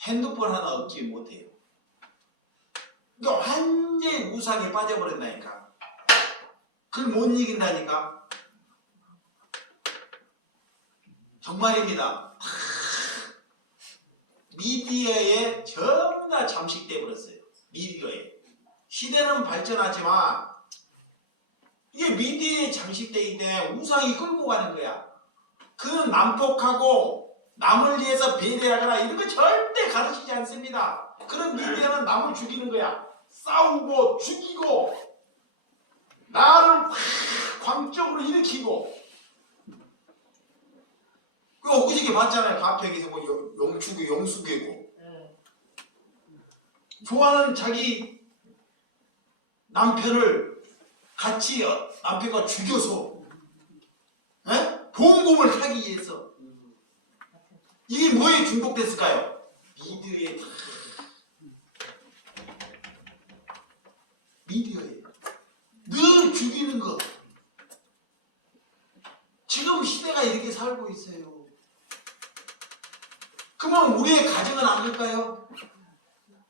핸드폰 하나 얻지 못해요. 그러니까 완전히 우상에 빠져버린다니까. 그걸 못 이긴다니까. 정말입니다. 미디어에 전부 다 잠식돼 버렸어요. 미디어에. 시대는 발전하지만 이게 미디어에 잠식되기 때문에 우상이 끌고 가는 거야. 그 난폭하고 남을 위해서 배려하거나 이런 거 절대 가르치지 않습니다. 그런 미디어는 남을 죽이는 거야. 싸우고 죽이고 나를 확 광적으로 일으키고. 그 엊그저께 봤잖아요. 가평에서 뭐 용축이 용수계고 좋아하는 자기 남편을 같이 남편과 죽여서 보험금을 하기 위해서. 이게 뭐에 중독됐을까요? 미디어에. 미디어에 늘 죽이는 거. 지금 시대가 이렇게 살고 있어요. 그러면 우리의 가정은 안 될까요?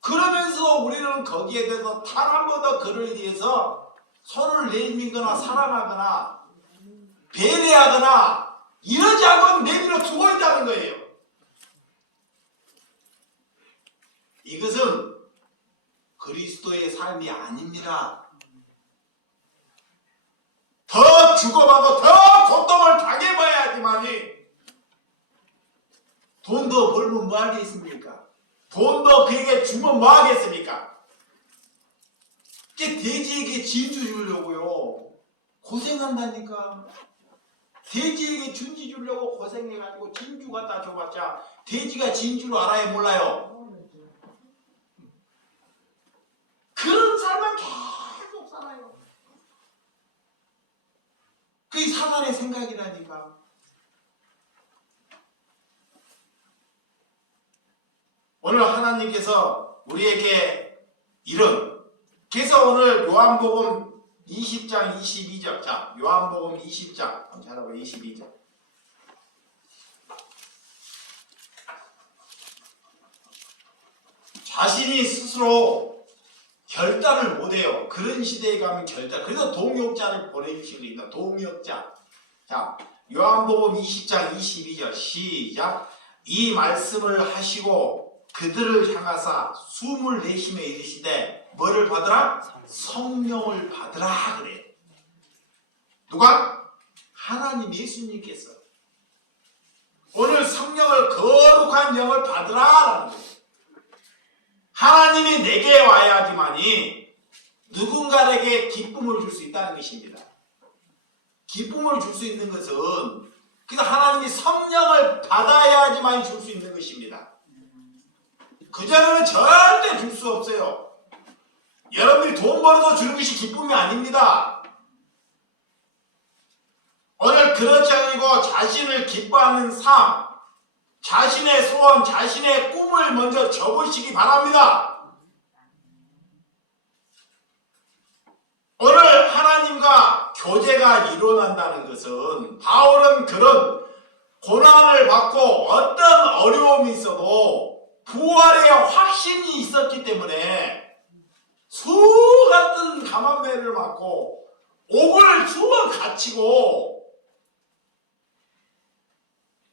그러면서 우리는 거기에 대해서 단 한 번도 그를 위해서 손을 내밀거나 사랑하거나 배려하거나 이러지 않고 내밀어 두고 있다는 거예요. 이것은 그리스도의 삶이 아닙니다. 더 죽어봐도 더 고통을 당해봐야지만이 돈 더 벌면 뭐 하겠습니까? 돈 더 그에게 주면 뭐 하겠습니까? 돼지에게 진주 주려고요. 고생한다니까. 돼지에게 진주 주려고 고생해가지고 진주 갖다 줘봤자 돼지가 진주로 알아요 몰라요? 그런 삶은 계속 살아요. 그게 사단의 생각이라니까. 오늘 하나님께서 우리에게 이런, 그래서 오늘 요한복음 20장 22절, 자 요한복음 20장 찾아봐. 22절. 자신이 스스로 결단을 못해요. 그런 시대에 가면 결단. 그래서 동역자를 보내주신 겁니다. 동역자. 자 요한복음 20장 22절 시작. 이 말씀을 하시고 그들을 향하사 숨을 내쉬며 이르시되 뭐를 받으라? 성령을 받으라 그래요. 누가? 하나님 예수님께서 오늘 성령을 거룩한 영을 받으라라는 거예요. 하나님이 내게 와야지만이 누군가에게 기쁨을 줄 수 있다는 것입니다. 기쁨을 줄 수 있는 것은 그래서 하나님이 성령을 받아야지만 줄 수 있는 것입니다. 그전에는 절대 줄 수 없어요. 여러분들이 돈 벌어서 주는 것이 기쁨이 아닙니다. 오늘 그렇지 않고 자신을 기뻐하는 삶, 자신의 소원, 자신의 꿈을 먼저 접으시기 바랍니다. 오늘 하나님과 교제가 일어난다는 것은 바울은 그런 고난을 받고 어떤 어려움이 있어도 부활의 확신이 있었기 때문에 수 같은 감암매를 맞고 옥을 수번 갇히고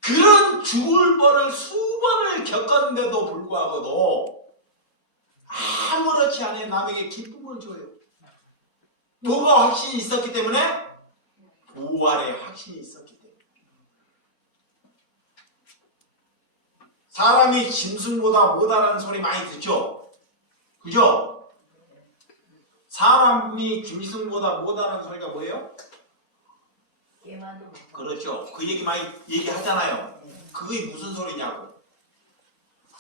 그런 죽을 벌을 수번을 겪었는데도 불구하고도 아무렇지 않게 남에게 기쁨을 줘요. 뭐가 확신이 있었기 때문에? 부활의 확신이 있었기 때문에. 사람이 짐승보다 못하는 소리 많이 듣죠? 그죠? 사람이 짐승보다 못하는 소리가 뭐예요? 그렇죠. 그 얘기 많이 얘기하잖아요. 그게 무슨 소리냐고.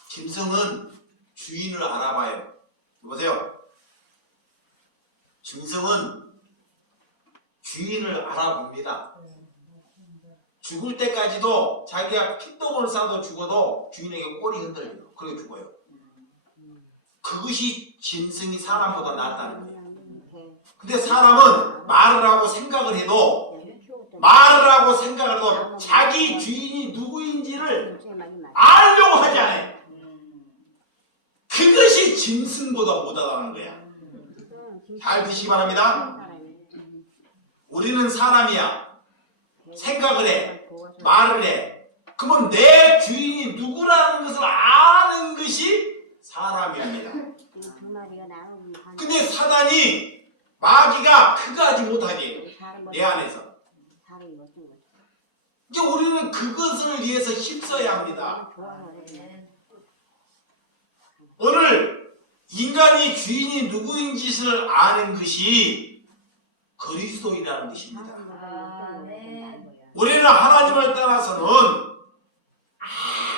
짐승은 주인을 알아봐요. 보세요. 짐승은 주인을 알아봅니다. 죽을 때까지도 자기가 핏똥을 싸도 죽어도 주인에게 꼬리 흔들려요. 그러게 죽어요. 그것이 짐승이 사람보다 낫다는 거예요. 근데 사람은 말을 하고 생각을 해도 자기 주인이 누구인 누구인지를 알려고 하지 않아요. 그것이 짐승보다 못하다는 거야. 잘 드시기 바랍니다. 우리는 사람이야. 생각을 해. 말을 해. 그러면 내 주인이 누구라는 것을 아는 것이 사람입니다. 근데 사단이 마귀가 그거 하지 못하게 해요. 내 안에서. 이제 우리는 그것을 위해서 힘써야 합니다. 오늘 인간이 주인이 누구인지를 아는 것이 그리스도이라는 것입니다. 우리는 하나님을 떠나서는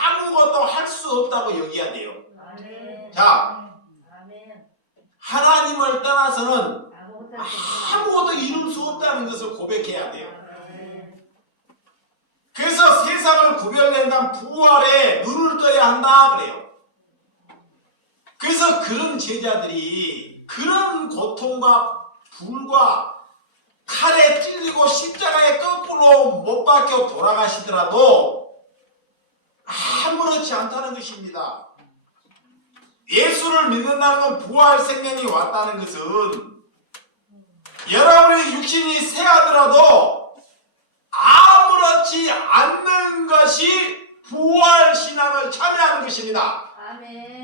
아무것도 할 수 없다고 여겨야 돼요. 자, 하나님을 떠나서는 아무것도 이룰 수 없다는 것을 고백해야 돼요. 그래서 세상을 구별낸다는 부활에 눈을 떠야 한다 그래요. 그래서 그런 제자들이 그런 고통과 불과 칼에 찔리고 십자가에 거꾸로 못 박혀 돌아가시더라도 아무렇지 않다는 것입니다. 예수를 믿는다는 건 부활 생명이 왔다는 것은 여러분의 육신이 쇠하더라도 아무렇지 않는 것이 부활 신앙을 참여하는 것입니다.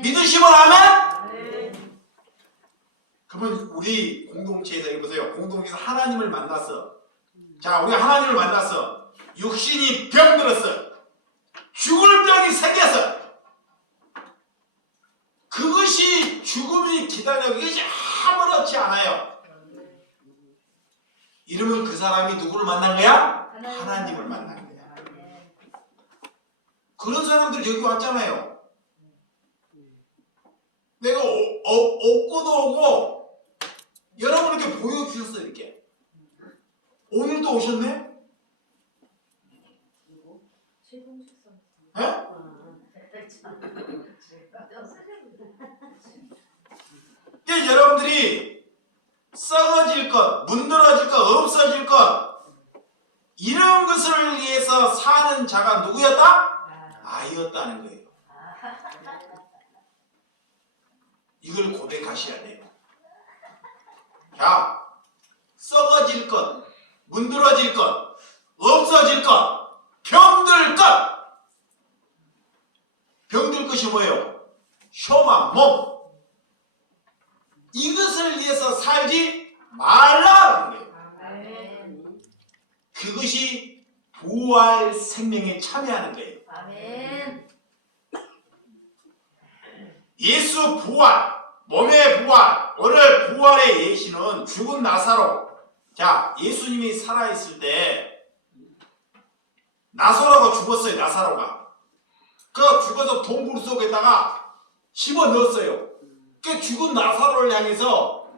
믿으시면 아멘? 그러면 우리 공동체에서 해보세요. 공동체에서 하나님을 만나서, 자, 우리 하나님을 만나서 육신이 병들었어. 죽을 병이 생겨서 그것이 죽음이 기다려. 이것이 아무렇지 않아요. 이러면 그 사람이 누구를 만난 거야? 하나님을 만난 거야. 그런 사람들 여기 왔잖아요. 내가 없고도 오고 여러분에게 보여주셨어요. 이렇게 오늘도 오셨네? 네? 여러분들이 썩어질 것, 문드러질 것, 없어질 것, 이런 것을 위해서 사는 자가 누구였다? 아이였다는 거예요. 이걸 고백하셔야 돼요. 자, 썩어질 것, 문드러질 것, 없어질 것, 병들 것. 병들 것이 뭐예요? 혐한 몸. 이것을 위해서 살지 말라는 거예요. 그것이 부활 생명에 참여하는 거예요. 예수 부활, 몸의 부활. 오늘 부활의 예시는 죽은 나사로. 자, 예수님이 살아있을 때 나사로가 죽었어요. 나사로가. 그 죽어서 동굴 속에다가 집어넣었어요. 그 죽은 나사로를 향해서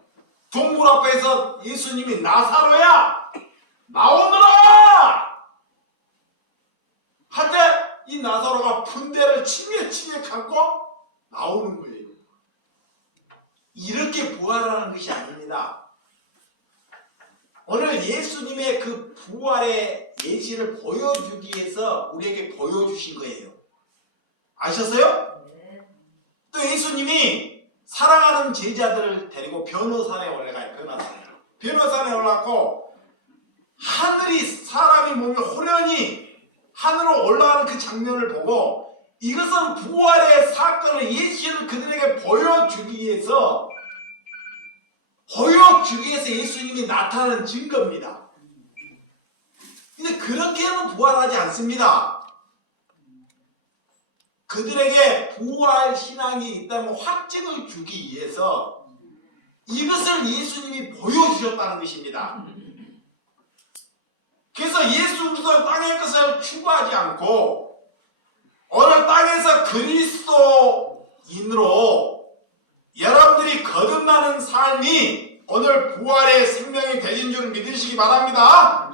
동굴 앞에서 예수님이 나사로야 나오너라 할 때 이 나사로가 분대를 치며 감고 나오는 거예요. 이렇게 부활하는 것이 아닙니다. 오늘 예수님의 그 부활의 예시를 보여주기 위해서 우리에게 보여주신 거예요. 아셨어요? 또 예수님이 사랑하는 제자들을 데리고 변호산에 올라가요. 변호산에 올라가고 하늘이 사람이 몸이 호련히 하늘로 올라가는 그 장면을 보고 이것은 부활의 사건을 예시를 그들에게 보여주기 위해서 예수님이 나타나는 증거입니다. 근데 그렇게는 부활하지 않습니다. 그들에게 부활 신앙이 있다는 확증을 주기 위해서 이것을 예수님이 보여주셨다는 것입니다. 그래서 예수 그리스도 땅의 것을 추구하지 않고 오늘 땅에서 그리스도인으로 여러분들이 거듭나는 삶이 오늘 부활의 생명이 되신 줄 믿으시기 바랍니다.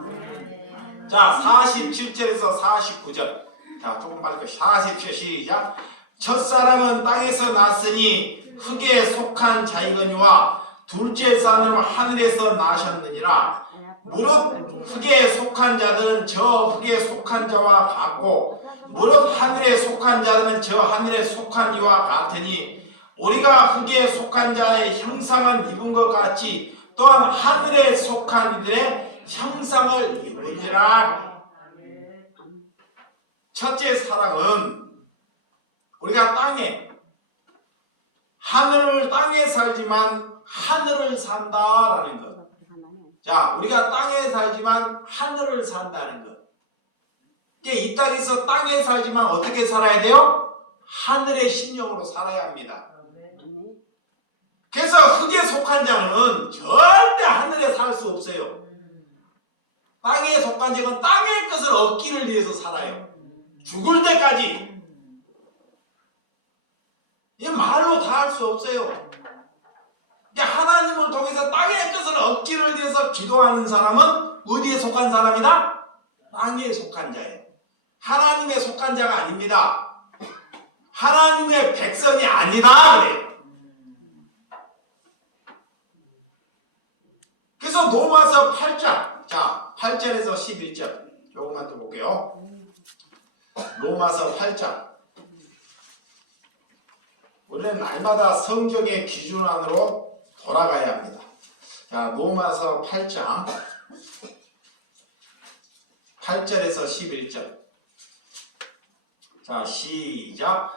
자, 47절에서 49절. 자, 조금 빨리 47 시작. 첫사람은 땅에서 났으니 흙에 속한 자이거니와 둘째 사람은 하늘에서 나셨느니라. 무릇 흙에 속한 자들은 저 흙에 속한 자와 같고 무릇 하늘에 속한 자는 저 하늘에 속한 이와 같으니 우리가 흙에 속한 자의 형상을 입은 것 같이 또한 하늘에 속한 이들의 형상을 입으리라. 첫째 사랑은 우리가 땅에 살지만 하늘을 산다라는 것. 자, 우리가 땅에 살지만 하늘을 산다는 것. 이 땅에서 땅에 살지만 어떻게 살아야 돼요? 하늘의 심령으로 살아야 합니다. 그래서 흙에 속한 자는 절대 하늘에 살 수 없어요. 땅에 속한 자는 땅의 것을 얻기를 위해서 살아요. 죽을 때까지. 이 말로 다 할 수 없어요. 하나님을 통해서 땅의 것을 얻기를 위해서 기도하는 사람은 어디에 속한 사람이다? 땅에 속한 자예요. 하나님의 속한 자가 아닙니다. 하나님의 백성이 아니다 그래요. 그래서 로마서 8장, 자 8절에서 11절 조금만 더 볼게요. 로마서 8장. 우리는 날마다 성경의 기준 안으로 돌아가야 합니다. 자, 로마서 8장 8절에서 11절. 자, 시작.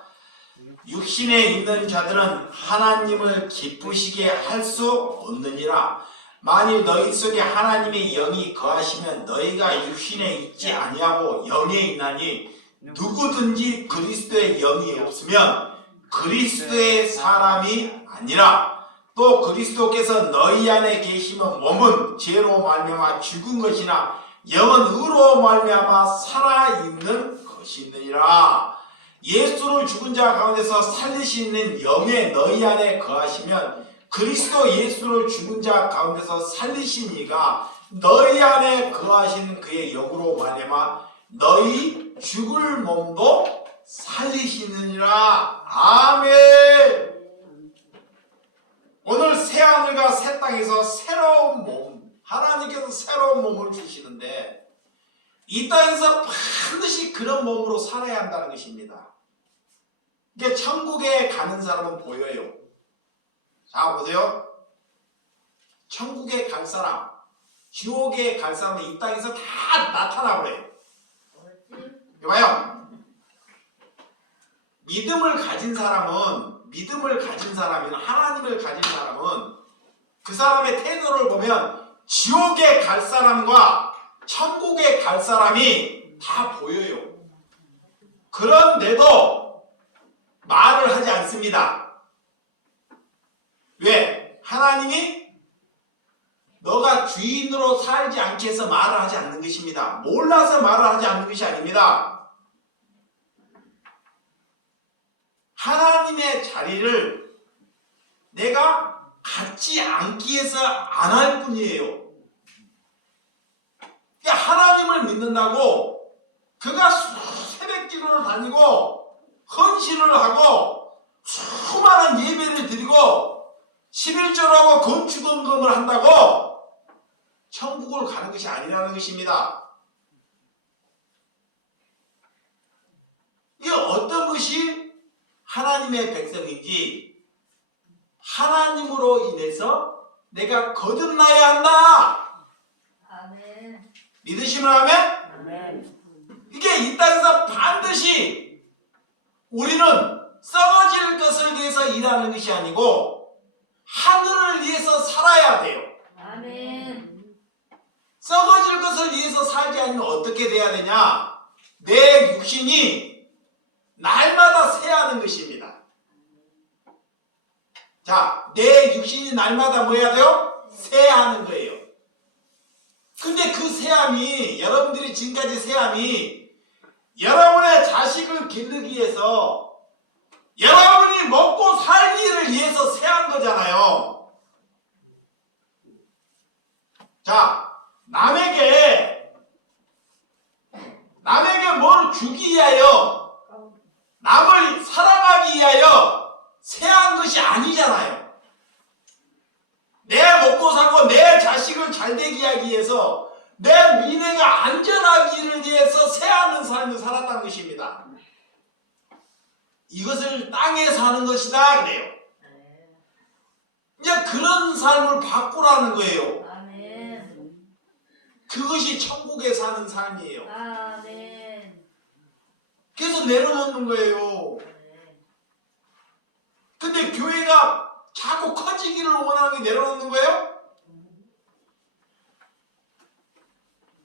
육신에 있는 자들은 하나님을 기쁘시게 할 수 없느니라. 만일 너희 속에 하나님의 영이 거하시면 너희가 육신에 있지 아니하고 영에 있나니 누구든지 그리스도의 영이 없으면 그리스도의 사람이 아니라. 또 그리스도께서 너희 안에 계시면 몸은 죄로 말미암아 죽은 것이나 영은 의로 말미암아 살아있는 것이니라. 예수를 죽은 자 가운데서 살리시는 영의 너희 안에 거하시면 그리스도 예수를 죽은 자 가운데서 살리신 이가 너희 안에 거하신 그의 영으로 말미암아 너희 죽을 몸도 살리시느니라. 아멘. 오늘 새하늘과 새 땅에서 새로운 몸, 하나님께서 새로운 몸을 주시는데 이 땅에서 반드시 그런 몸으로 살아야 한다는 것입니다. 이게 천국에 가는 사람은 보여요. 자, 보세요. 천국에 갈 사람, 지옥에 갈 사람은 이 땅에서 다 나타나버려요. 이봐요. 믿음을 가진 사람은, 하나님을 가진 사람은 그 사람의 태도를 보면 지옥에 갈 사람과 천국에 갈 사람이 다 보여요. 그런데도 말을 하지 않습니다. 왜? 하나님이 너가 주인으로 살지 않게 해서 말을 하지 않는 것입니다. 몰라서 말을 하지 않는 것이 아닙니다. 하나님의 자리를 내가 갖지 않기 위해서 안 할 뿐이에요. 하나님을 믿는다고 그가 새벽기도를 다니고 헌신을 하고 수많은 예배를 드리고 11조하고 건축원금을 한다고 천국을 가는 것이 아니라는 것입니다. 이게 어떤 것이 하나님의 백성인지 하나님으로 인해서 내가 거듭나야 한다. 아멘. 믿으시면 아멘? 아멘. 이게 이 땅에서 반드시 우리는 썩어질 것을 위해서 일하는 것이 아니고 하늘을 위해서 살아야 돼요. 아멘. 썩어질 것을 위해서 살지 않으면 어떻게 돼야 되냐? 내 육신이 날마다 새하는 것입니다. 자, 내 육신이 날마다 뭐 해야 돼요? 새하는 거예요. 근데 그 새함이, 여러분들이 지금까지 새함이 여러분의 자식을 기르기 위해서 여러분이 먹고 살기를 위해서 새한 거잖아요. 자, 남에게 뭘 주기 위하여 남을 사랑하기 위하여 새한 것이 아니잖아요. 내 먹고 살고 내 자식을 잘 되게 하기 위해서 내 미래가 안전하기를 위해서 새하는 삶을 살았다는 것입니다. 이것을 땅에 사는 것이다 그래요. 네. 이제 그런 삶을 바꾸라는 거예요. 아멘. 그것이 천국에 사는 삶이에요. 아멘. 그래서 내려놓는 거예요. 네. 근데 교회가 자꾸 커지기를 원하는 게 내려놓는 거예요?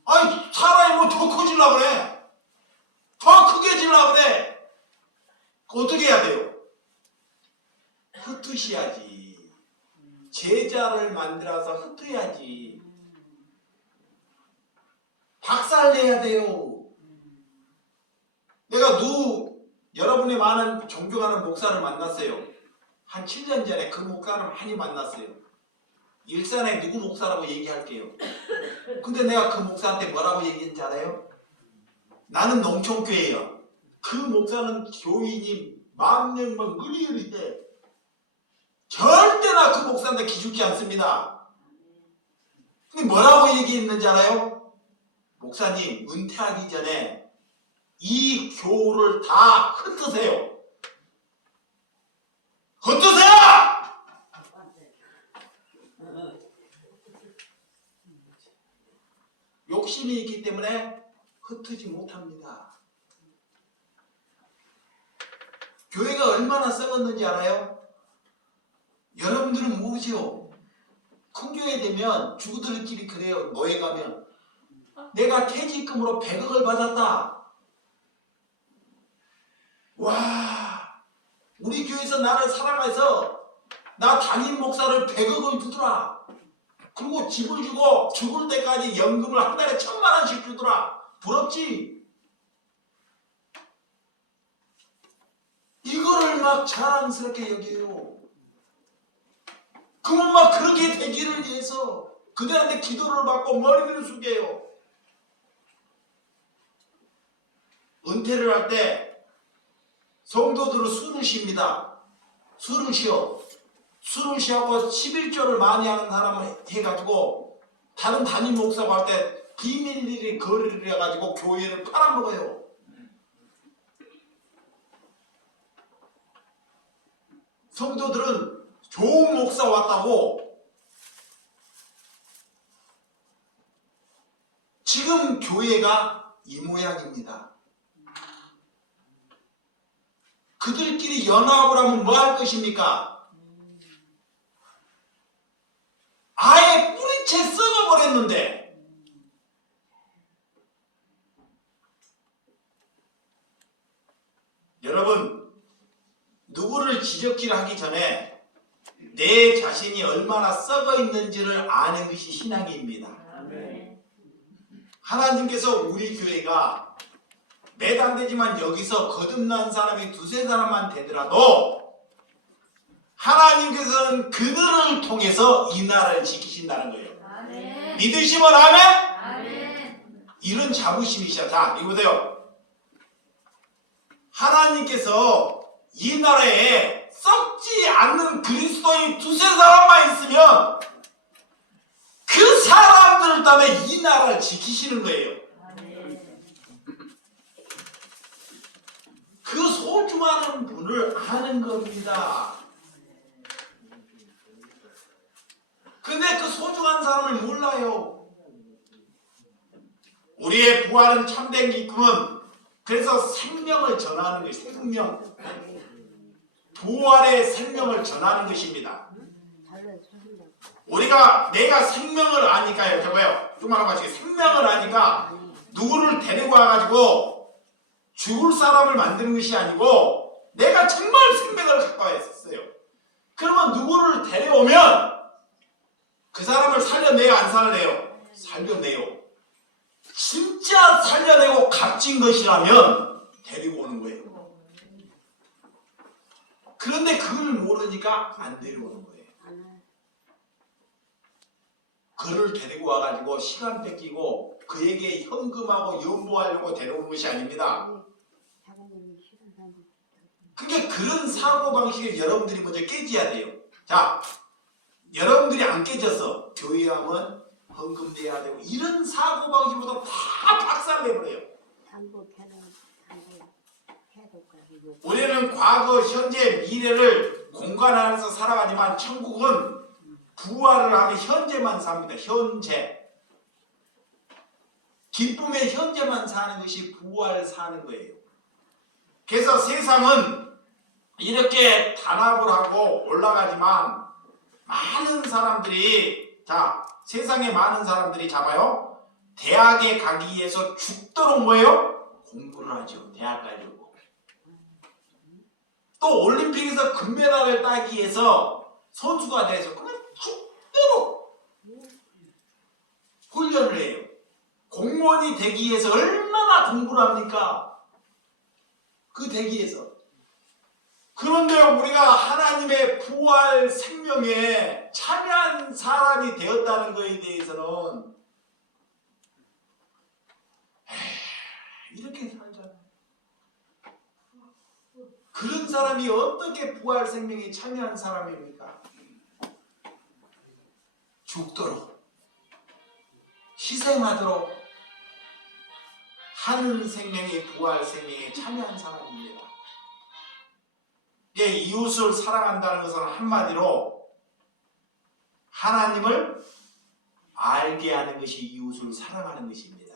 아니 사람이 뭐 더 커지려고 그래. 더 크게 지려고 그래. 어떻게 해야 돼요? 흩으셔야지. 제자를 만들어서 흩어야지. 박살내야 돼요. 내가 여러분이 많은 존경하는 목사를 만났어요. 한 7년 전에 그 목사를 많이 만났어요. 일산에 누구 목사라고 얘기할게요. 근데 내가 그 목사한테 뭐라고 얘기했는지 알아요? 나는 농촌교회예요. 그 목사는 교인이 10,000명 으리으리대. 절대나 그 목사한테 기죽지 않습니다. 근데 뭐라고 얘기했는지 알아요? 목사님 은퇴하기 전에 이 교우를 다 흩으세요. 흩으세요! 욕심이 있기 때문에 흩으지 못합니다. 교회가 얼마나 썩었는지 알아요? 여러분들은 모르죠. 큰 교회 되면 주구들끼리 그래요. 노예 가면 내가 퇴직금으로 100억을 받았다. 와, 우리 교회에서 나를 사랑해서 나 담임 목사를 100억을 주더라. 그리고 집을 주고 죽을 때까지 연금을 한 달에 1,000,000원씩 주더라. 부럽지? 이거를 막 자랑스럽게 여겨요. 그러면 막 그렇게 되기를 위해서 그들한테 기도를 받고 머리를 숙여요. 은퇴를 할 때 성도들은 술을 쉽니다. 술을 쉬어. 술을 쉬하고 11조를 많이 하는 사람을 해가지고 다른 담임 목사가 할 때 비밀리에 거래를 해가지고 교회를 팔아먹어요. 성도들은 좋은 목사 왔다고 지금 교회가 이 모양입니다. 그들끼리 연합을 하면 뭐 할 것입니까? 아예 뿌리채 썩어버렸는데 여러분 누구를 지적질하기 전에 내 자신이 얼마나 썩어 있는지를 아는 것이 신앙입니다. 아멘. 하나님께서 우리 교회가 몇 안 되지만 여기서 거듭난 사람이 2-3사람만 되더라도 하나님께서는 그들을 통해서 이 나라를 지키신다는 거예요. 아멘. 믿으시면 아멘? 아멘. 이런 자부심이시다. 자, 이거 보세요. 하나님께서 이 나라에 썩지 않는 그리스도인 2-3사람만 있으면 그 사람들 때문에 이 나라를 지키시는 거예요. 아멘. 그 소중한 분을 아는 겁니다. 근데 그 소중한 사람을 몰라요. 우리의 부활은 참된 기쁨은 그래서 생명을 전하는 거예요. 생명. 부활의 생명을 전하는 것입니다. 내가 생명을 아니까요. 저거요. 조금만 마시게. 생명을 아니까 누구를 데리고 와가지고 죽을 사람을 만드는 것이 아니고 내가 정말 생명을 갖고 왔었어요. 그러면 누구를 데려오면 그 사람을 살려내요, 안 살려내요? 살려내요. 진짜 살려내고 값진 것이라면 데리고 오는 거예요. 그런데 그걸 모르니까 안 데려오는 거예요. 그를 데리고 와가지고 시간 뺏기고 그에게 현금하고 연보하려고 데려오는 것이 아닙니다. 그게 그런 사고방식에 여러분들이 먼저 깨져야 돼요. 자, 여러분들이 안 깨져서 교회 하면 헌금 내야 되고 이런 사고방식보다 다 박살내버려요. 우리는 과거, 현재, 미래를 공간 안에서 살아가지만 천국은 부활을 하면 현재만 삽니다. 현재. 기쁨의 현재만 사는 것이 부활 사는 거예요. 그래서 세상은 이렇게 단합을 하고 올라가지만 많은 사람들이 세상에 많은 사람들이 잡아요. 대학에 가기 위해서 죽도록 뭐예요? 공부를 하죠. 대학 가려고. 또 올림픽에서 금메달을 따기 위해서 선수가 돼서 그냥 죽도록 훈련을 해요. 공무원이 되기 위해서 얼마나 공부를 합니까? 그 되기 위해서. 그런데 우리가 하나님의 부활 생명에 참여한 사람이 되었다는 것에 대해서는 이렇게 살잖아요. 그런 사람이 어떻게 부활 생명에 참여한 사람입니까? 죽도록 희생하도록 하는 생명이 부활 생명에 참여한 사람입니다. 이웃을 사랑한다는 것은 한마디로 하나님을 알게 하는 것이 이웃을 사랑하는 것입니다.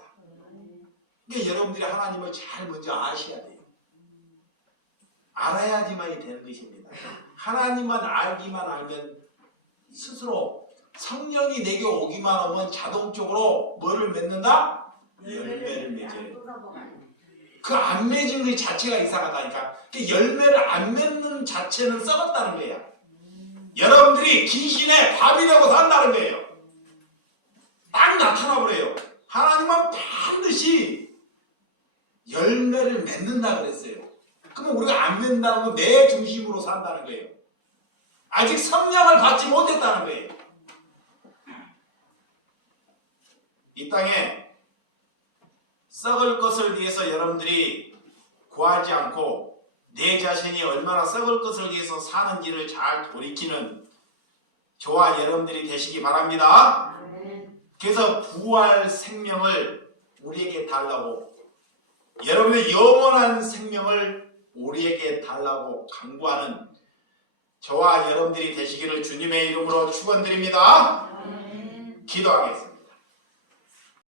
그러니까 여러분들이 하나님을 잘 먼저 아셔야 돼요. 알아야지만이 되는 것입니다. 하나님만 알기만 알면 스스로 성령이 내게 오기만 하면 자동적으로 뭐를 맺는다? 열매를 맺어요. 그 안 맺은 것 자체가 이상하다니까. 그 열매를 안 맺는 자체는 썩었다는 거야. 여러분들이 귀신의 밥이 되고 산다는 거예요. 딱 나타나버려요. 하나님은 반드시 열매를 맺는다 그랬어요. 그러면 우리가 안 맺는다는 건 내 중심으로 산다는 거예요. 아직 성령을 받지 못했다는 거예요. 이 땅에 썩을 것을 위해서 여러분들이 구하지 않고 내 자신이 얼마나 썩을 것을 위해서 사는지를 잘 돌이키는 저와 여러분들이 되시기 바랍니다. 그래서 부활 생명을 우리에게 달라고, 여러분의 영원한 생명을 우리에게 달라고 강구하는 저와 여러분들이 되시기를 주님의 이름으로 축원드립니다. 기도하겠습니다.